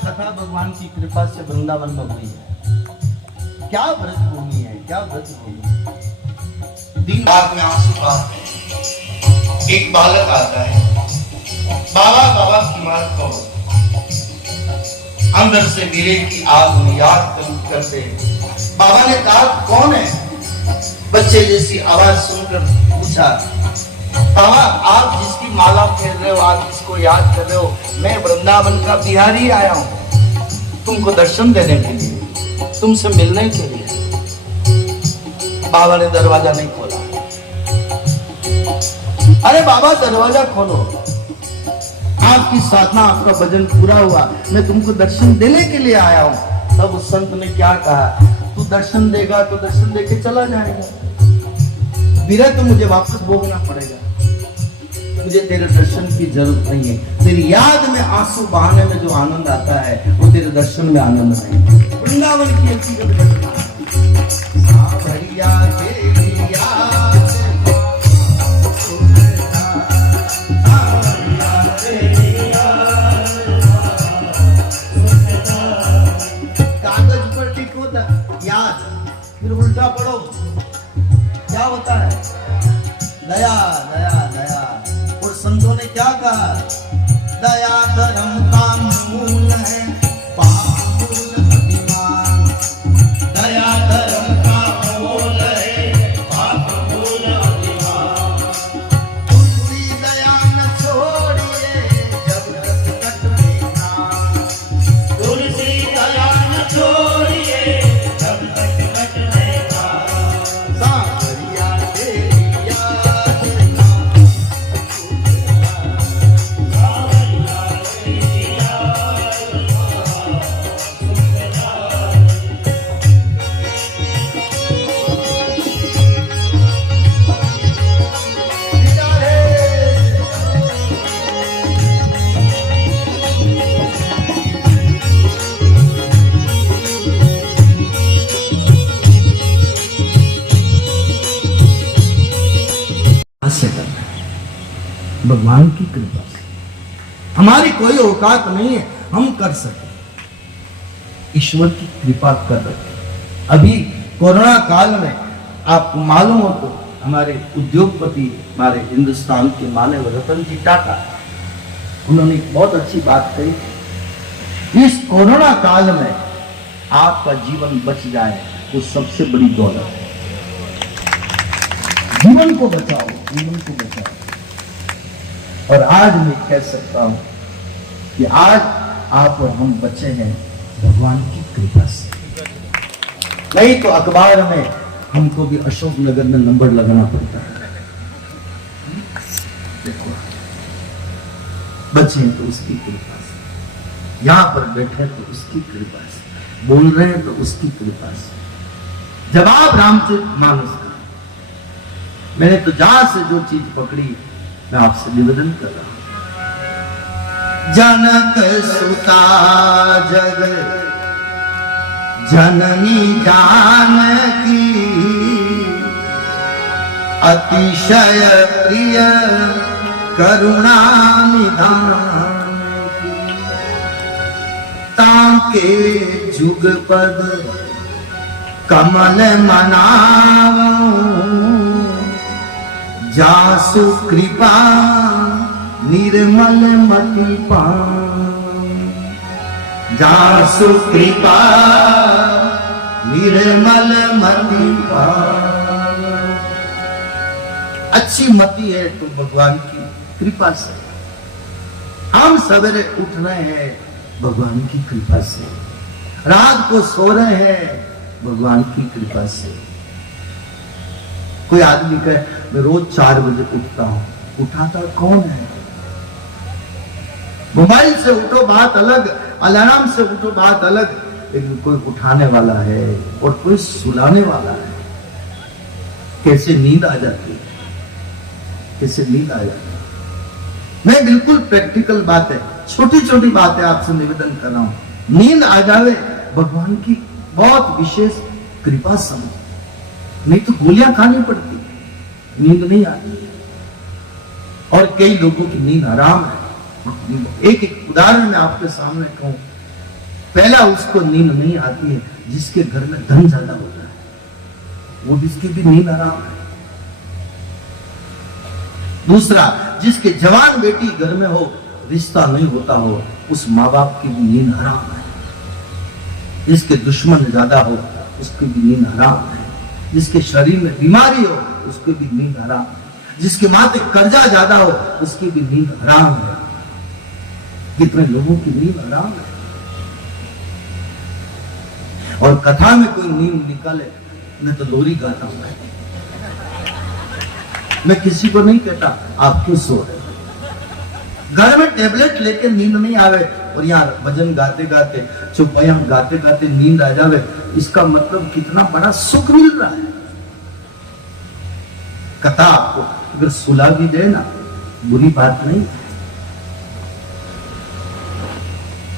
कथा भगवान की कृपा से वृंदावन में हुई है। क्या व्रत भूमि है, क्या व्रत भूमि। दिन रात में आंसू आते हैं। एक बालक आता है, बाबा बाबा बीमार करो। अंदर से मीरे की आग में याद करते बाबा ने कहा कौन है? बच्चे जैसी आवाज सुनकर पूछा बाबा आप जिसकी माला फेर रहे हो, आप जिसको याद कर रहे हो, मैं वृंदावन का बिहारी आया हूं तुमको दर्शन देने के लिए, तुमसे मिलने के लिए। बाबा ने दरवाजा नहीं खोला। अरे बाबा दरवाजा खोलो, आपकी साधना आपका भजन पूरा हुआ, मैं तुमको दर्शन देने के लिए आया हूं। तब उस संत ने क्या कहा, तू दर्शन देगा तो दर्शन देके चला जाएगा, विरह तो मुझे वापस भोगना पड़ेगा, मुझे तेरे दर्शन की जरूरत नहीं है। तेरी याद में आंसू बहाने में जो आनंद आता है वो तेरे दर्शन में आनंद नहीं है। वृंदावन की हकीकत घटना है। कागज पर लिखो याद, फिर उल्टा पढ़ो, क्या होता है? दया दया दया। और संतों ने क्या कहा? दया धर्म का मूल है, पाप मूल अभिमान। दया धर्म का मूल है, पाप मूल अभिमान। तुलसी दया न छोड़िए जब तक कट में प्राण। तुलसी दया न छोड़िए जब तक कट में प्राण। सांवरिया तेरी याद ना से करना है भगवान की कृपा से। हमारी कोई औकात नहीं है हम कर सके, ईश्वर की कृपा कर रखे। अभी कोरोना काल में आपको मालूम हो तो हमारे उद्योगपति, हमारे हिंदुस्तान के मानव रतन जी टाटा, उन्होंने एक बहुत अच्छी बात कही, इस कोरोना काल में आपका जीवन बच जाए वो सबसे बड़ी दौलत है। जीवन को बचाओ, जीवन को बचाओ। और आज मैं कह सकता हूं कि आज आप और हम बचे हैं भगवान की कृपा से। नहीं तो अखबार में हमको भी अशोक नगर में नंबर लगाना पड़ता है। देखो बचे तो उसकी कृपा से, यहां पर बैठे तो उसकी कृपा से, बोल रहे हैं तो उसकी कृपा से। जब आप रामचरित मानस का, मैंने तो जहां से जो चीज पकड़ी मैं आपसे निवेदन कर रहा हूं। जनक सुता जग जननी जानकी, अतिशय प्रिय करुणा निधान की। ताके जुगपद कमल मनावो, जासु कृपा निर्मल मति पान। जासु कृपा निर्मल मति पान। अच्छी मति है तो भगवान की कृपा से। हम सवेरे उठ रहे हैं भगवान की कृपा से, रात को सो रहे हैं भगवान की कृपा से। कोई आदमी कहे मैं रोज 4 बजे उठता हूं, उठाता कौन है? मोबाइल से उठो बात अलग, अलार्म से उठो बात अलग, लेकिन कोई उठाने वाला है और कोई सुलाने वाला है। कैसे नींद आ जाती है, कैसे नींद आ जाती है। मैं बिल्कुल प्रैक्टिकल बात है, छोटी छोटी बातें आपसे निवेदन कर रहा हूं। नींद आ जावे भगवान की बहुत विशेष कृपा समझ, नहीं तो गोलियां खानी पड़ती, नींद नहीं आती। और कई लोगों की नींद आराम है। एक एक उदाहरण मैं आपके सामने कहूं। पहला, उसको नींद नहीं आती है जिसके घर में धन ज्यादा होता है, वो जिसकी भी नींद आराम है। दूसरा, जिसके जवान बेटी घर में हो, रिश्ता नहीं होता हो, उस माँ बाप की भी नींद हराम है। जिसके दुश्मन ज्यादा हो, उसकी भी नींद हराम है। जिसके शरीर में बीमारी हो, उसकी भी नींद हराम है। जिसके माथे कर्जा ज्यादा हो उसकी भी नींद हराम है। कितने लोगों की नींद हराम है। और कथा में कोई नींद निकले, मैं तो लोरी गाता हूं। मैं किसी को नहीं कहता आप क्यों सो रहे। घर में टेबलेट लेके नींद नहीं आवे और यहाँ भजन गाते गाते चुपैया गाते गाते नींद आ जावे, इसका मतलब कितना बड़ा सुख मिल रहा है। कथा आपको अगर सुला भी दे ना, बुरी बात नहीं,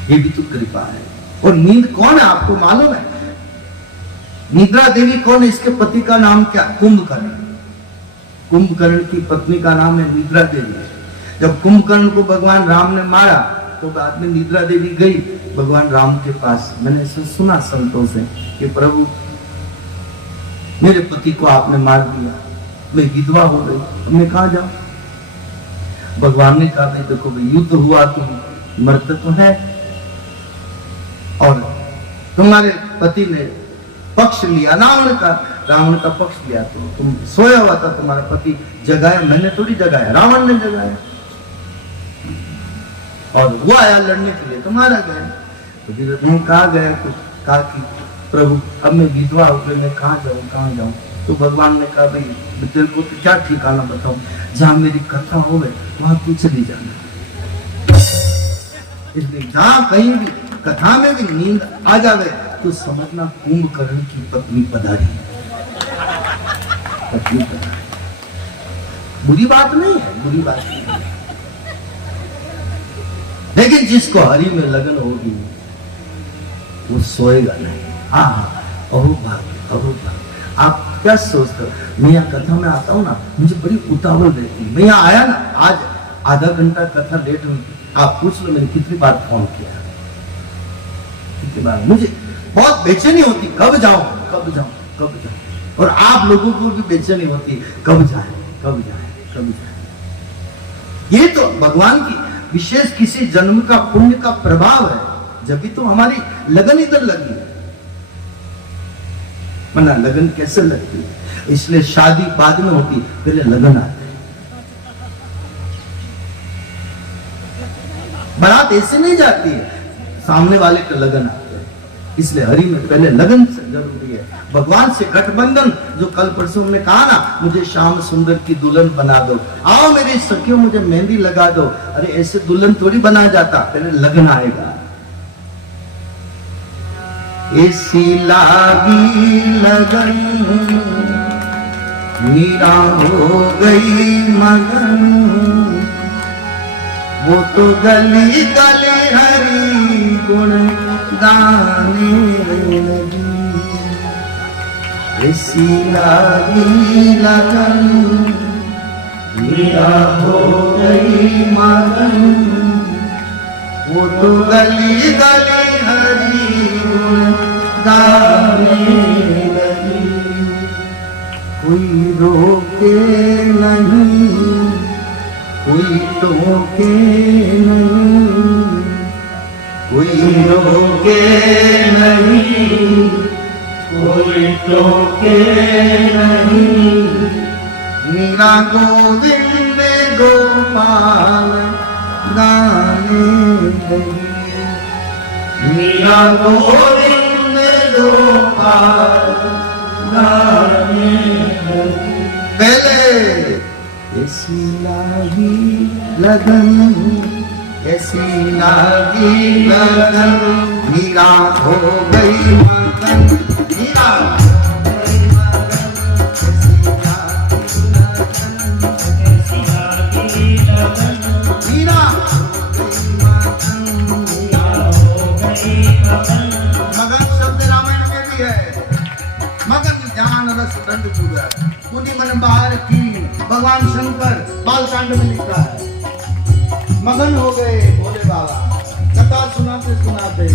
ये भी तो कृपा है। और नींद कौन है आपको मालूम है? निद्रा देवी कौन है? इसके पति का नाम क्या? कुंभकर्ण। कुंभकर्ण की पत्नी का नाम है निद्रा देवी। जब कुंभकर्ण को भगवान राम ने मारा तो बाद में निद्रा देवी गई भगवान राम के पास। मैंने ऐसा सुना संतों से कि प्रभु मेरे पति को आपने मार दिया, मैं विधवा हो गई, अब मैं कहां जाऊं? भगवान ने कहा भाई देखो भाई, युद्ध हुआ तो मरते तो है, और तुम्हारे पति ने पक्ष लिया रावण का पक्ष लिया, तो तुम सोया हुआ था, तुम्हारा पति जगाया, मैंने थोड़ी जगाया, रावण ने जगाया, और वो आया लड़ने के लिए तो मारा गया। तो फिर कहा गया, कुछ कहा कि प्रभु अब मैं विधवा हो गई, मैं कहाँ जाऊं। तो भगवान ने कहा भाई तेरे को तो क्या ठिकाना बताऊं, जहां मेरी कथा हो वहां तू चली जाना। इसलिए जहां कहीं भी कथा में भी नींद आ जावे तो समझना कुंभकर्ण की पत्नी पधारी। बुरी बात नहीं है, बुरी बात नहीं है। लेकिन जिसको हरि में लगन होगी वो सोएगा नहीं। हाँ, अहो आप क्या सोचते हो? मैं यहाँ कथा में आता हूँ ना, मुझे बड़ी उतावल रहती है। मैं यहाँ आया ना, आज आधा घंटा कथा लेट हुई, आप पूछ लो मैंने कितनी बार फोन किया, कितनी बार मुझे बहुत बेचैनी होती, कब जाऊं। और आप लोगों को भी बेचैनी होती, कब जाए। ये तो भगवान की विशेष किसी जन्म का पुण्य का प्रभाव है, जब भी तो हमारी लगन इधर लगी। मना लगन कैसे लगती है? इसलिए शादी बाद में होती, पहले लगन आती। बारात ऐसे नहीं जाती है, सामने वाले का लगन आता है। इसलिए हरि में पहले लगन से जरूरी है। भगवान से गठबंधन, जो कल परसों ने कहा ना, मुझे श्याम सुंदर की दुल्हन बना दो, आओ मेरी सखियों मुझे मेहंदी लगा दो। अरे ऐसे दुल्हन थोड़ी बना जाता, पहले लगन आएगा। ऐसी लागी लगन मीरा हो गई मगन, वो तो गली गली हरि गुण गाने लगी। ऐसी लागी लगन मीरा हो गई मगन, वो तो गली गली हरि गुण गाने लगी। कोई रोके नहीं, कोई टोके नहीं, कोई रोके नहीं, कोई टोके नहीं। मीरा गोविंद गोपाल गाने लगी। मीरा गोविंद गोपाल गाने लगी। पहले ऐसी लागी लगन, ऐसी लागी लगन, मीरा हो गई मगन, मीरा हो गई मगन। ऐसी लागी लगन, मीरा हो गई मगन, मीरा हो गई मगन। मगन शब्द रामायण में भी है। मगन ज्ञान रस दंड पूरा, पुनि मन बाहर की, भगवान शंकर बालकांड में लिखा है। मगन हो गए भोले बाबा, कथा सुनाते सुनाते।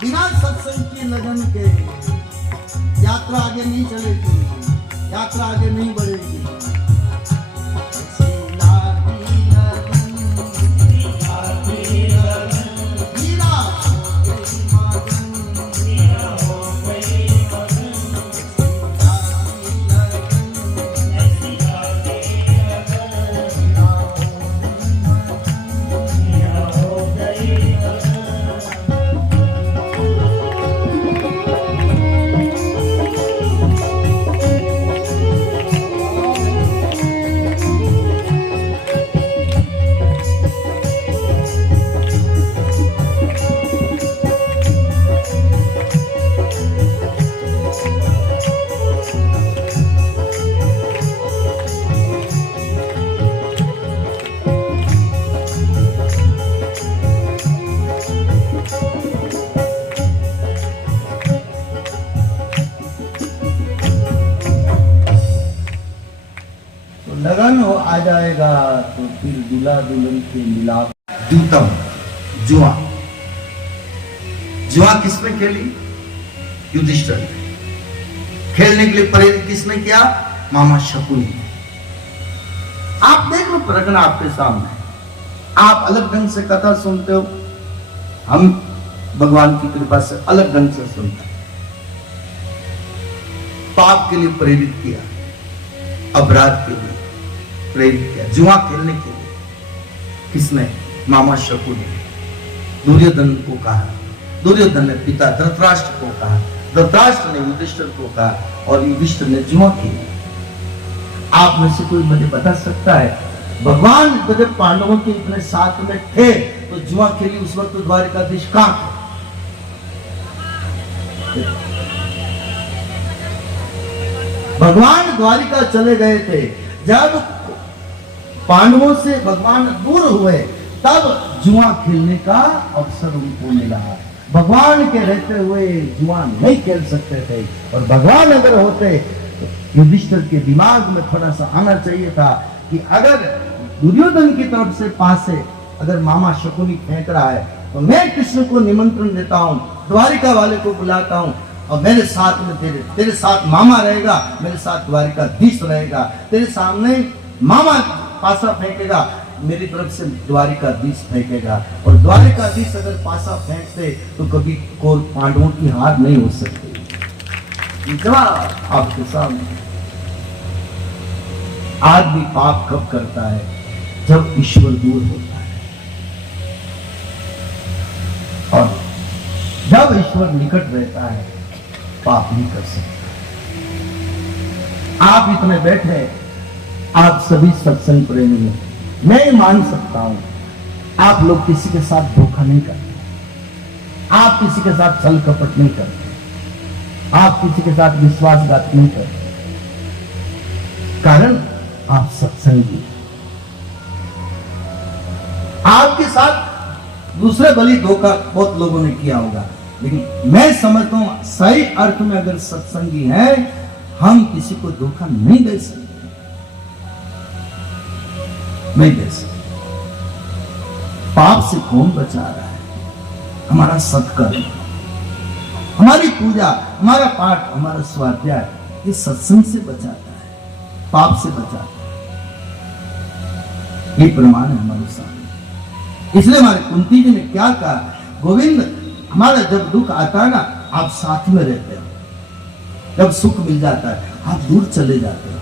बिना सत्संग की लगन के यात्रा आगे नहीं चलेगी, यात्रा आगे नहीं बढ़ेगी। लगन हो आ जाएगा तो फिर दूल्हा दुल्हन के मिलाप। दूतम जुआ, जुआ किसने खेली? युधिष्ठिर ने। खेलने के लिए प्रेरित किसने किया? मामा शकुनी। आप देख लो, प्रकरण आपके सामने। आप अलग ढंग से कथा सुनते हो, हम भगवान की कृपा से अलग ढंग से सुनते हैं। पाप के लिए प्रेरित किया, अपराध के लिए प्रेरित किया, जुआ खेलने के लिए किसने? मामा शकुनी। दुर्योधन को कहा, दुर्योधन ने पिता धृतराष्ट्र को कहा, धृतराष्ट्र ने युधिष्ठिर को कहा और युधिष्ठिर ने जुआ खेला। आप में से कोई मुझे बता सकता है, भगवान जब पांडवों के इतने साथ में थे तो जुआ खेली उस वक्त तो द्वारिकाधीश कहां थे? भगवान द्वारिका चले गए थे। जब पांडवों से भगवान दूर हुए तब जुआ खेलने का अवसर उनको मिला। भगवान के रहते हुए जुआ नहीं खेल सकते थे, और भगवान अगर होते तो युधिष्ठिर के दिमाग में थोड़ा सा आना चाहिए था कि अगर दुर्योधन की तरफ से पास से अगर मामा शकुनी फेंक रहा है तो मैं कृष्ण को निमंत्रण देता हूं, द्वारिका वाले को बुलाता हूं और मेरे साथ में तेरे साथ मामा रहेगा, मेरे साथ द्वारिकाधीश रहेगा। तेरे सामने मामा पासा फेंकेगा, मेरी तरफ से द्वारिकाधीश फेंकेगा, और द्वारिकाधीश अगर पासा फेंकते तो कभी कोई पांडवों की हार नहीं हो सकती। जवाब आपके सामने। आदमी पाप कब करता है? जब ईश्वर दूर होता है, और जब ईश्वर निकट रहता है पाप नहीं कर सकते। आप इतने बैठे, आप सभी सत्संग प्रेमी हैं, मैं मान सकता हूं आप लोग किसी के साथ धोखा नहीं करते, आप किसी के साथ छल कपट नहीं करते, आप किसी के साथ विश्वासघात नहीं करते, कारण आप सत्संगी। आपके साथ दूसरे भली धोखा बहुत लोगों ने किया होगा, लेकिन मैं समझता हूं सही अर्थ में अगर सत्संगी है, हम किसी को धोखा नहीं दे सकते, नहीं दे सकते। पाप से कौन बचा रहा है? हमारा सत्कर्म, हमारी पूजा, हमारा पाठ, हमारा स्वाध्याय, ये सत्संग से बचाता है, पाप से बचाता है। ये प्रमाण है हमारे सामने। इसलिए हमारे कुंती जी ने क्या कहा, गोविंद हमारा जब दुख आता है ना, आप साथ में रहते हो, जब सुख मिल जाता है आप दूर चले जाते हो।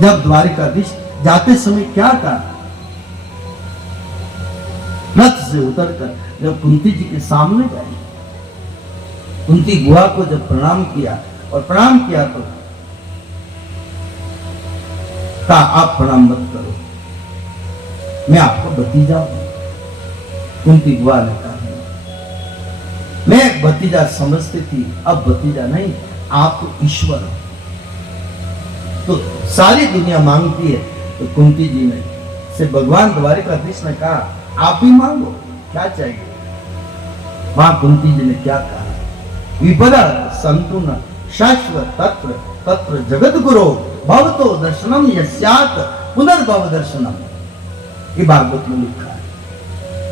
जब द्वारिकाधीश जाते समय क्या कहा, रथ से उतरकर जब कुंती जी के सामने गए, कुंती बुआ को जब प्रणाम किया, और प्रणाम किया तो कहा आप प्रणाम मत करो, मैं आपको भतीजा हूं। कुंती बुआ ने कहा मैं एक भतीजा समझती थी, अब भतीजा नहीं, आप तो ईश्वर हो। तो सारी दुनिया मांगती है, तो कुंती जी ने से भगवान द्वारिकाधीश ने कहा आप ही मांगो, क्या चाहिए? वहां कुंती जी ने क्या कहा, विपदा संतुन शाश्वत तत्र तत्र जगत गुरु भवतो दर्शनम यस्यात् पुनर्भव दर्शनम। ये भागवत में लिखा है।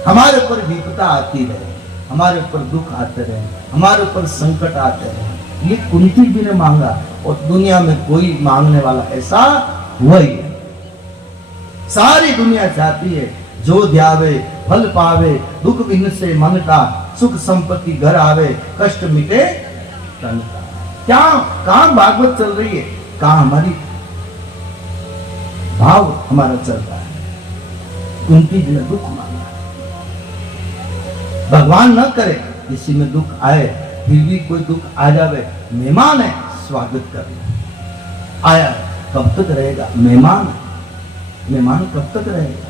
हमारे ऊपर विपदा आती है, हमारे ऊपर दुख आते रहे, हमारे ऊपर संकट आते रहे। ये कुंती जी ने मांगा और दुनिया में कोई मांगने वाला ऐसा हुआ ही है। सारी दुनिया चाहती है जो ध्यावे फल पावे, दुख बिन से मन का, सुख संपत्ति घर आवे, कष्ट मिटे तन का। क्या कहां भागवत चल रही है, कहां हमारी भाव हमारा चल रहा है। कुंती जी ने दुख मांगा, भगवान न करे किसी में दुख आए, फिर भी कोई दुख आ जावे, मेहमान है स्वागत करना। आया कब तक रहेगा, मेहमान कब तक रहेगा।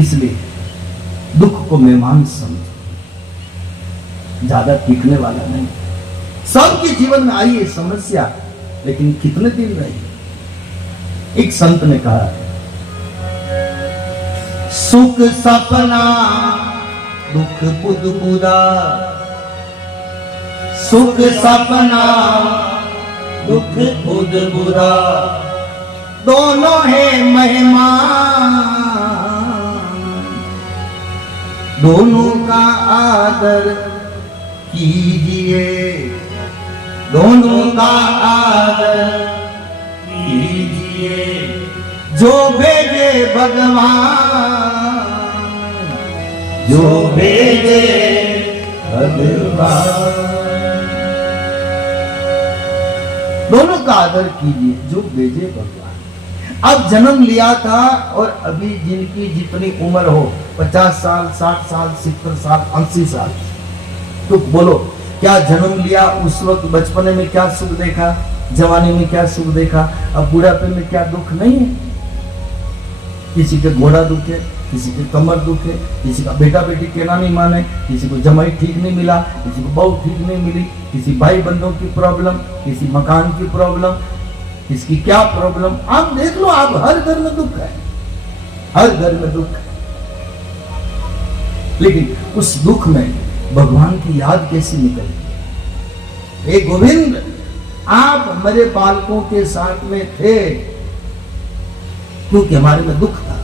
इसलिए दुख को मेहमान समझो, ज्यादा टिकने वाला नहीं। सबके जीवन में आई है समस्या, लेकिन कितने दिन रही। एक संत ने कहा, सुख सपना दुख बुदबुदा, सुख सपना दुख बुदबुदा, दोनों है मेहमान, दोनों का आदर कीजिए, दोनों का आदर कीजिए, जो भेजे भगवान, जो भेजे भगवान, दोनों का आदर कीजिए, जो भेजे भगवान। अब जन्म लिया था और अभी जिनकी जितनी उम्र हो, 50 साल, 60 साल, 70 साल, 80 साल, तो बोलो क्या जन्म लिया उस वक्त बचपने में क्या सुख देखा, जवानी में क्या सुख देखा, अब बुढ़ापे में क्या दुख नहीं है। किसी के घोड़ा दुखे, किसी के कमर दुखे, किसी का बेटा बेटी कहना नहीं माने, किसी को जमाई ठीक नहीं मिला, किसी को बहू ठीक नहीं मिली, किसी भाई बंधों की प्रॉब्लम, किसी मकान की प्रॉब्लम, किसकी क्या प्रॉब्लम। आप देख लो, आप हर घर में दुख है, हर घर में दुख है। लेकिन उस दुख में भगवान की याद कैसे निकलती। हे गोविंद, आप मेरे बालकों के साथ में थे क्योंकि हमारे में दुख था।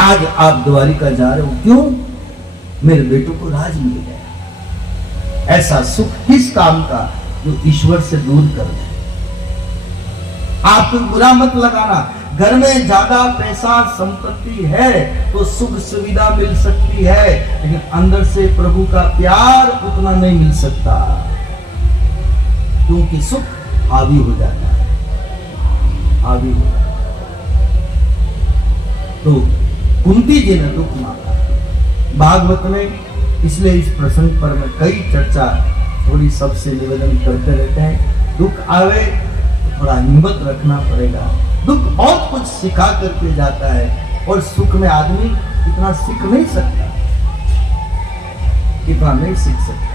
आज आप द्वारिका जा रहे हो, क्यों? मेरे बेटों को राज मिल गया। ऐसा सुख किस काम का जो ईश्वर से दूर कर दे। आप बुरा मत लगाना, घर में ज्यादा पैसा संपत्ति है तो सुख सुविधा मिल सकती है, लेकिन अंदर से प्रभु का प्यार उतना नहीं मिल सकता, क्योंकि सुख हावी हो जाता है, हावी हो जाता है। तो कुंती जी ने दुख मांगा भागवत में, इसलिए इस प्रसंग पर मैं कई चर्चा थोड़ी सबसे निवेदन करते रहते हैं। दुख आवे तो थोड़ा हिम्मत रखना पड़ेगा। दुख बहुत कुछ सिखा करके जाता है और सुख में आदमी इतना सीख नहीं सकता, इतना नहीं सीख सकता।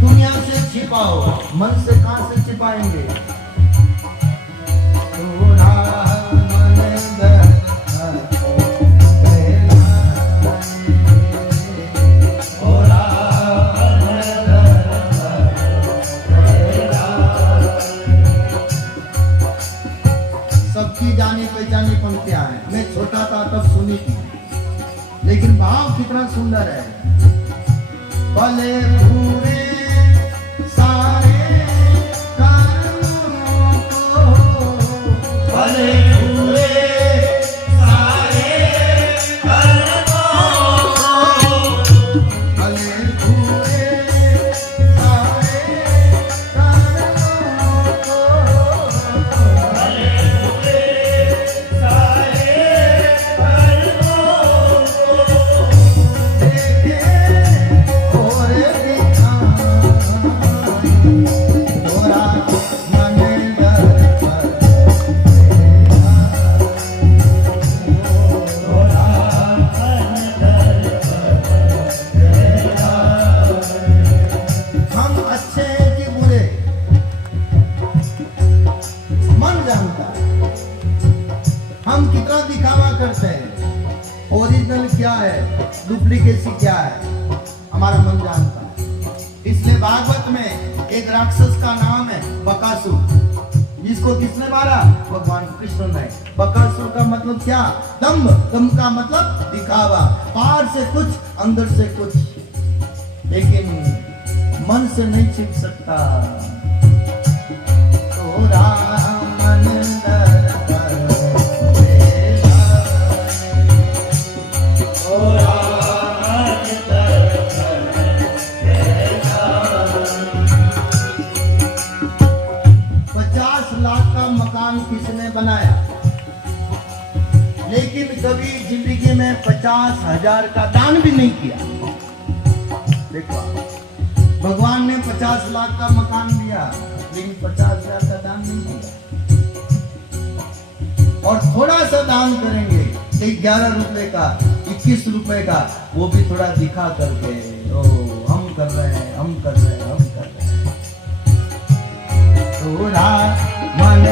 दुनिया से छिपाओ, मन से कहां से छिपाएंगे। सबकी जानी पहचानी पंक्तियां हैं, मैं छोटा था तब सुनी थी, लेकिन भाव कितना सुंदर है। भले पूरे सारे कर्मों को, भले पूरे सारे कर्मों को, भले पूरे सारे कर्मों को, भले पूरे सारे कर्मों को, देखे और दिखाई, थोड़ा मन दर पर ओरिजिनल क्या है, डुप्लीकेसी क्या है, हमारा मन जानता है। इसलिए भागवत में एक राक्षस का नाम है बकासुर, जिसको किसने मारा? भगवान कृष्ण ने। बकासुर का मतलब क्या? दम्भ। दम्भ का मतलब दिखावा, बाहर से कुछ अंदर से कुछ, लेकिन मन से नहीं छिप सकता। तो राम मन किसने बनाया, लेकिन कभी जिंदगी में 50,000 का दान भी नहीं किया। देखो, भगवान ने 50 लाख का मकान दिया, लेकिन 50,000 का दान नहीं किया। और थोड़ा सा दान करेंगे, 11 रुपए का, 21 रुपए का, वो भी थोड़ा दिखा करके, ओ हम कर रहे हैं, हम कर रहे हैं, हम कर रहे हैं। थोड़ा मन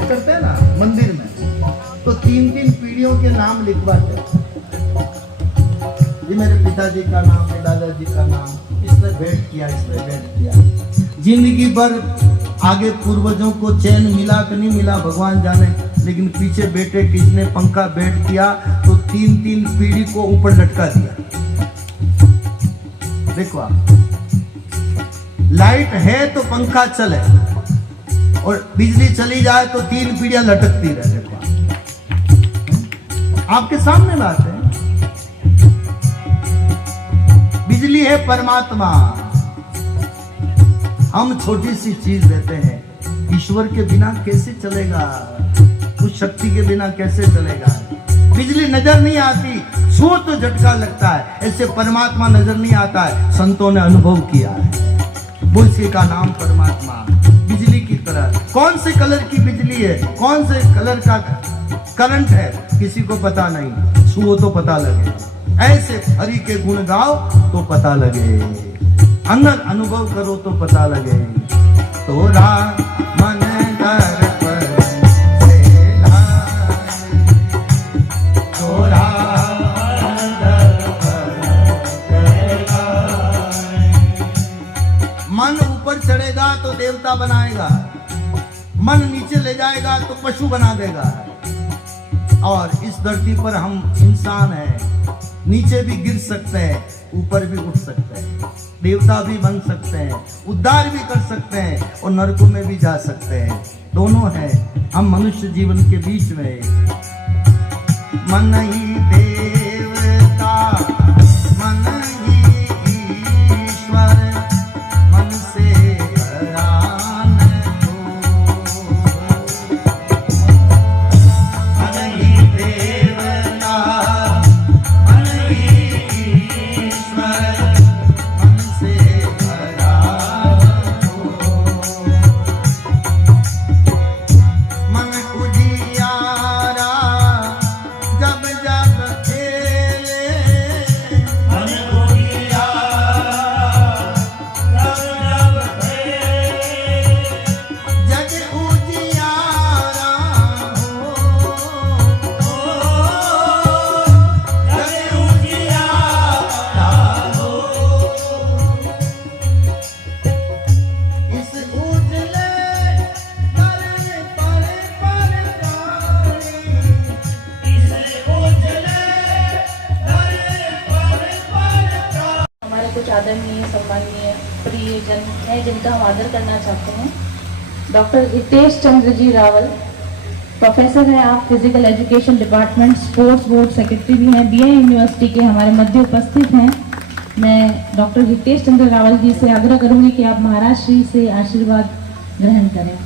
करते हैं ना मंदिर में, तो 3-3 पीढ़ियों के नाम लिखवाते हैं। ये मेरे पिताजी का नाम, मेरे दादाजी का नाम, इसने भेंट किया, इसने भेंट किया। जिंदगी भर आगे पूर्वजों को चैन मिला कि नहीं मिला भगवान जाने, लेकिन पीछे बेटे किसने पंखा भेंट किया तो 3-3 पीढ़ी को ऊपर लटका दिया। देखो आप, लाइट है तो पंखा चले, और बिजली चली जाए तो 3 पीढ़ियां लटकती रहे। आपके सामने बात है, बिजली है परमात्मा, हम छोटी सी चीज देते हैं। ईश्वर के बिना कैसे चलेगा, उस शक्ति के बिना कैसे चलेगा। बिजली नजर नहीं आती, छू तो झटका लगता है, ऐसे परमात्मा नजर नहीं आता है। संतों ने अनुभव किया है, उसी का नाम परमात्मा। बिजली की तरह, कौन से कलर की बिजली है, कौन से कलर का करंट है, किसी को पता नहीं, छुओ तो पता लगे। ऐसे हरि के गुण गाओ तो पता लगे, अंदर अनुभव करो तो पता लगे। तो राम मन दर पर मन ऊपर चढ़ेगा तो देवता बनाएगा, मन नीचे ले जाएगा तो पशु बना देगा। और इस धरती पर हम इंसान हैं, नीचे भी गिर सकते हैं, ऊपर भी उठ सकते हैं, देवता भी बन सकते हैं, उद्धार भी कर सकते हैं, और नरकों में भी जा सकते हैं। दोनों हैं हम मनुष्य जीवन के बीच में। मन ही देवता, मन ही ईश्वर, मन से परान हो। मन ही देवता, मन ही ईश्वर, मन से परान हो। मन उजियारा जब जब खेले, मन उजियारा जब जब खेले, जग उजियारा हो, जग उजियारा हो। इस उजले दर पर प्राणी, इस उजले दर पर प्राणी। हमारे कुछ आदरणीय सम्माननीय प्रियजन हैं जिनका हम आदर करना चाहते हैं। डॉक्टर हितेश चंद्र जी रावल, प्रोफेसर हैं आप physical education department, sports board secretary भी हैं, बीए यूनिवर्सिटी के हमारे मध्य उपस्थित हैं। मैं डॉक्टर हितेश चंद्र रावल जी से आग्रह करूंगी कि आप महाराज श्री से आशीर्वाद ग्रहण करें।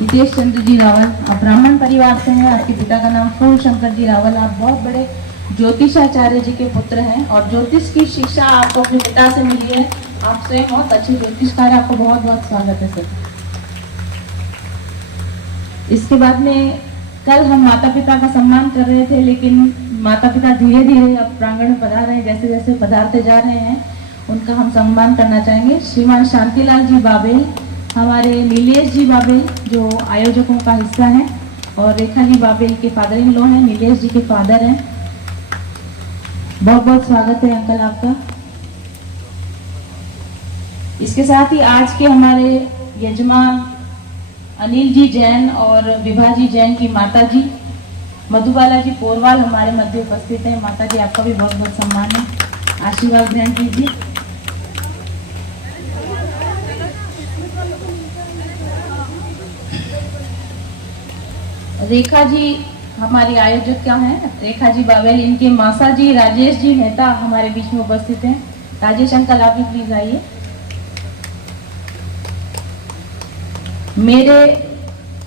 हितेश चंद्र जी रावल, आप ब्राह्मण परिवार से हैं, आपके पिता का नाम फूल शंकर जी रावल, आप बहुत बड़े ज्योतिषाचार्य जी के पुत्र हैं और ज्योतिष की शिक्षा आपको अपने पिता से मिली है। आप स्वयं बहुत अच्छे ज्योतिषकार हैं, आपको बहुत बहुत स्वागत है सर। इसके बाद में कल हम माता पिता का सम्मान कर रहे थे, लेकिन माता पिता धीरे धीरे अब प्रांगण में पधार रहे हैं। जैसे जैसे पधारते जा रहे हैं उनका हम सम्मान करना चाहेंगे। श्रीमान शांतिलाल जी बाबेल, हमारे नीलेश जी बाबेल जो आयोजकों का हिस्सा हैं, और रेखा जी बाबेल के फादर इन लॉ हैं, नीलेश जी के फादर हैं। बहुत बहुत स्वागत है अंकल आपका। इसके साथ ही आज के हमारे यजमान अनिल जी जैन और विभा जी जैन की माता जी मधुबाला जी पोरवाल हमारे मध्य उपस्थित हैं। माता जी आपका भी बहुत बहुत सम्मान है, आशीर्वाद ग्रहण कीजिए। रेखा जी हमारी आयोजक क्या हैं, रेखा जी बावेल, इनके मासा जी राजेश जी मेहता हमारे बीच में उपस्थित हैं। राजेश अंकल आप भी प्लीज आइए। मेरे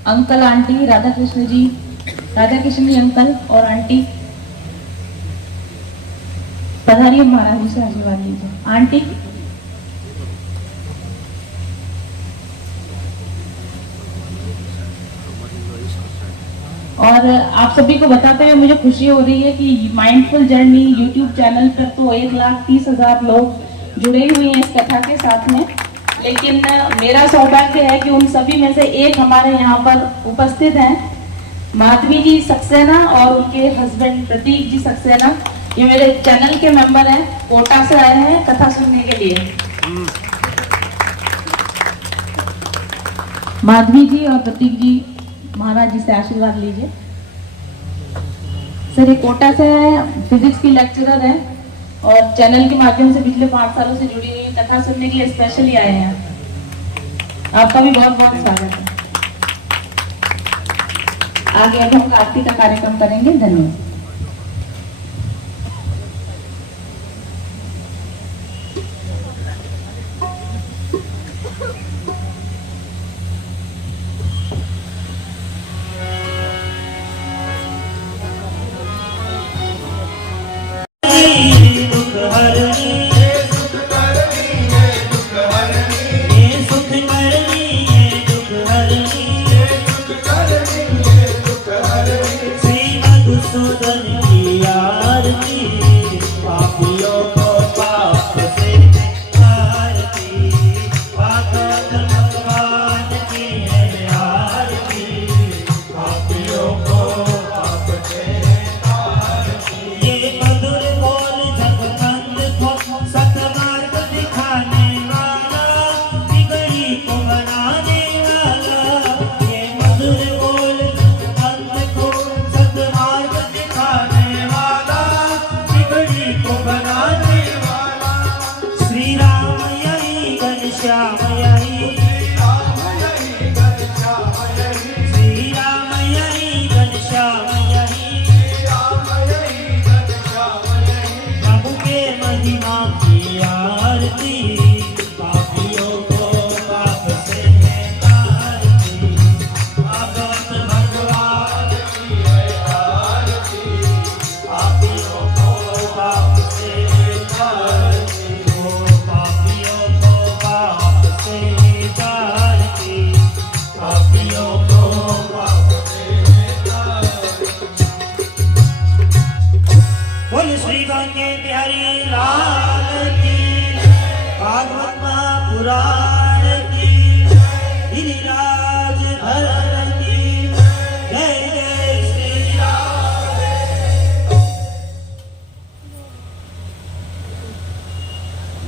uncle aunty Radha Krishna ji uncle और आंटी पधारिए, महाराज जी से आशीर्वाद लीजिए। आंटी और आप सभी को बताते हुए मुझे खुशी हो रही है कि माइंडफुल जर्नी यूट्यूब चैनल पर तो 1,30,000 लोग जुड़े हुए हैं इस कथा के साथ में, लेकिन मेरा सौभाग्य है कि उन सभी में से एक हमारे यहाँ पर उपस्थित हैं, माधवी जी सक्सेना और उनके हस्बैंड प्रतीक जी सक्सेना। ये मेरे चैनल के मेंबर हैं, कोटा से आए हैं कथा सुनने के लिए। माधवी जी और प्रतीक जी महाराज जी से आशीर्वाद लीजिए। सर ये कोटा से फिजिक्स की लेक्चरर है और चैनल के माध्यम से पिछले 5 सालों से जुड़ी हुई कथा सुनने के लिए स्पेशली आए हैं। आपका भी बहुत बहुत स्वागत है। आगे अब हम आरती का कार्यक्रम करेंगे। धन्यवाद।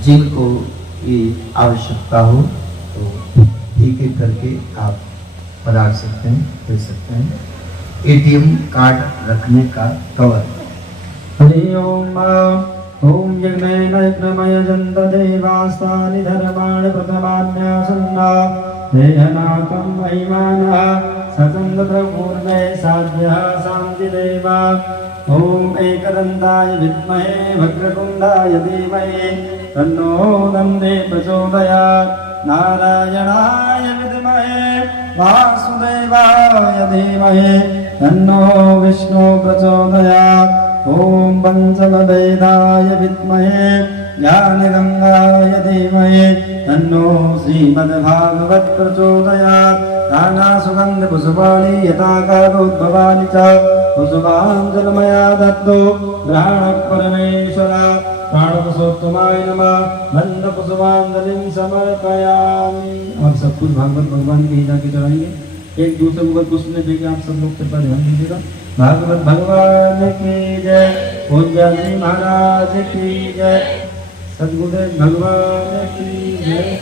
जिनको ये आवश्यकता हो तो एक एक करके आप पधार सकते हैं, दे सकते हैं। एटीएम कार्ड रखने का कवर। हरि ओम। ओम यज्ञेन यज्ञमयजन्त देवास्तानि धर्माणि प्रथमान्यासन्ना देहनाकं महिमानः सचन्द्रपूर्वे साध्यः शान्तिदेवा। ओम एकदन्ताय विद्महे वक्रतुण्डाय धीमहि तन्नो दन्ते प्रचोदयात्। नारायणाय विद्महे वासुदेवाय धीमहि तन्नो विष्णु प्रचोदयात्। ओम पंचमवेदाय विद्महे ज्ञानगंगाय धीमहि तन्नो श्रीमद्भागवत प्रचोदयात्। नानासुगन्धपुष्पाणि यथा कालोद्भवानि च कुसुमाञ्जलमया दत्तो ग्रहणः परमेश्वर। प्राणपुरुषोत्तमाय नमः बंधकुसुमांजलिं समर्पयामि। और सब कुछ भागवत भगवान के ही जाके चढ़ाएंगे। एक दूसरे ऊपर पुष्प में देंगे। आप सब लोग कृपया ध्यान दीजिएगा। भागवत भगवान की जय। पूज्य जी महाराज की जय। सद्गुरुदेव भगवान की जय।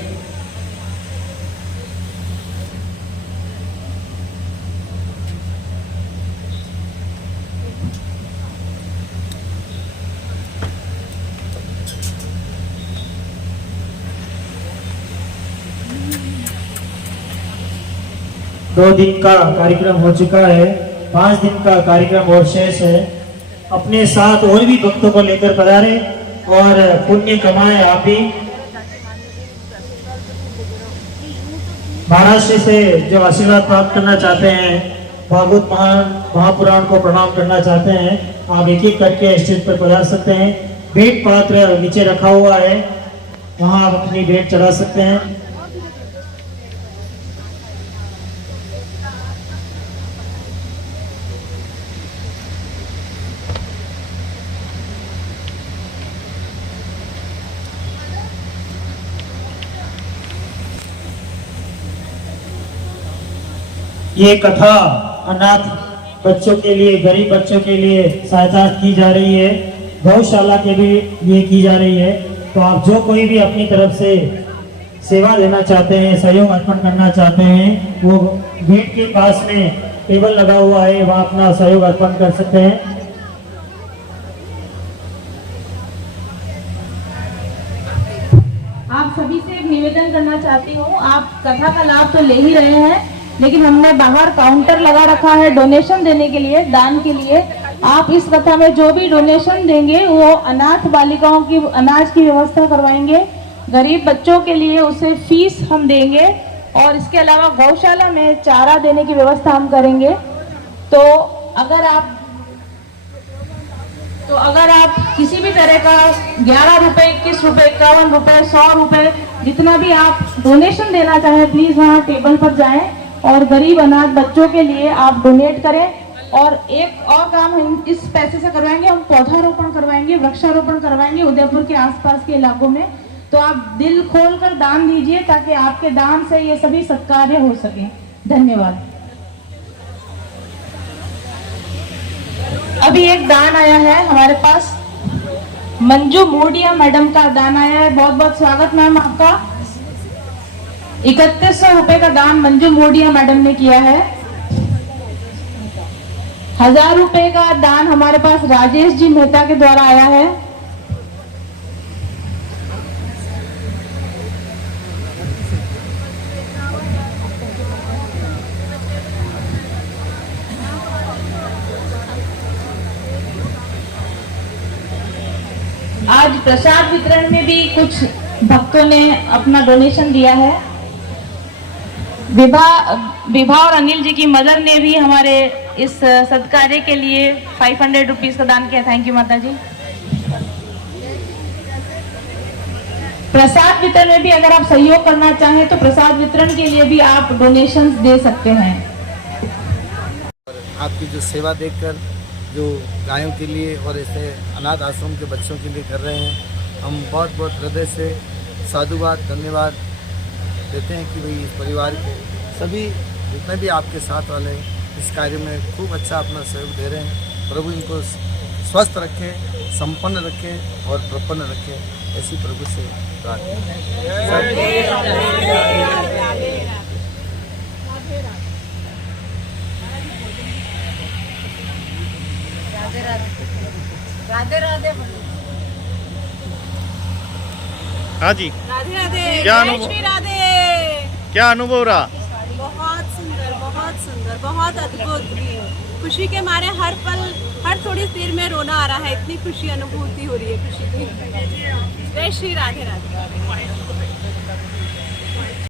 दो दिन का कार्यक्रम हो चुका है, 5 दिन का कार्यक्रम और शेष है। अपने साथ और भी भक्तों को लेकर पधारे और पुण्य कमाए। आप भी महाराष्ट्र से जो आशीर्वाद प्राप्त करना चाहते हैं, भागवत महापुराण को प्रणाम करना चाहते हैं, आप एक एक करके स्टेज पर पधार सकते हैं। भेंट पात्र नीचे रखा हुआ है, वहां आप अपनी भेंट चढ़ा सकते हैं। ये कथा अनाथ बच्चों के लिए, गरीब बच्चों के लिए सहायता की जा रही है। गौशाला के भी ये की जा रही है। तो आप जो कोई भी अपनी तरफ से सेवा देना चाहते हैं, सहयोग अर्पण करना चाहते हैं, वो गेट के पास में टेबल लगा हुआ है, वहाँ अपना सहयोग अर्पण कर सकते हैं। आप सभी से एक निवेदन करना चाहती हूँ, आप कथा का लाभ तो ले ही रहे हैं, लेकिन हमने बाहर काउंटर लगा रखा है डोनेशन देने के लिए, दान के लिए। आप इस कथा में जो भी डोनेशन देंगे वो अनाथ बालिकाओं की अनाज की व्यवस्था करवाएंगे, गरीब बच्चों के लिए उसे फीस हम देंगे, और इसके अलावा गौशाला में चारा देने की व्यवस्था हम करेंगे। तो अगर आप किसी भी तरह का 11 रुपए, 21 रुपए, 51 रुपए, 100 रुपए, जितना भी आप डोनेशन देना चाहें, प्लीज वहाँ टेबल पर जाएं और गरीब अनाथ बच्चों के लिए आप डोनेट करें। और एक और काम हम इस पैसे से करवाएंगे, हम पौधारोपण करवाएंगे, वृक्षारोपण करवाएंगे उदयपुर के आसपास के इलाकों में। तो आप दिल खोलकर दान दीजिए ताकि आपके दान से ये सभी सत्कार्य हो सके। धन्यवाद। अभी एक दान आया है हमारे पास, मंजू मोडिया मैडम का दान आया है। बहुत बहुत स्वागत मैम आपका। 3100 रुपए का दान मंजू मोडिया मैडम ने किया है। 1000 रुपए का दान हमारे पास राजेश जी मेहता के द्वारा आया है। आज प्रसाद वितरण में भी कुछ भक्तों ने अपना डोनेशन दिया है। विभा और अनिल जी की मदर ने भी हमारे इस सत्कार्य के लिए 500 रुपीज का दान किया। थैंक यू माता जी। प्रसाद वितरण में भी अगर आप सहयोग करना चाहें तो प्रसाद वितरण के लिए भी आप डोनेशंस दे सकते हैं। आपकी जो सेवा देखकर जो गायों के लिए और ऐसे अनाथ आश्रम के बच्चों के लिए कर रहे हैं, हम बहुत बहुत हृदय से साधुवाद धन्यवाद देते हैं कि भाई इस परिवार के सभी जितने भी आपके साथ वाले इस कार्य में खूब अच्छा अपना सहयोग दे रहे हैं। प्रभु इनको स्वस्थ रखे, संपन्न रखे और प्रपन्न रखे, ऐसी प्रभु से प्रार्थना। राधे राधे। हाँ जी, राधे राधे। क्या अनुभव, राधे। क्या अनुभव रहा? बहुत सुंदर, बहुत सुंदर, बहुत अद्भुत। खुशी के मारे हर पल, हर थोड़ी देर में रोना आ रहा है, इतनी खुशी अनुभूति हो रही है खुशी की। जय श्री राधे राधे।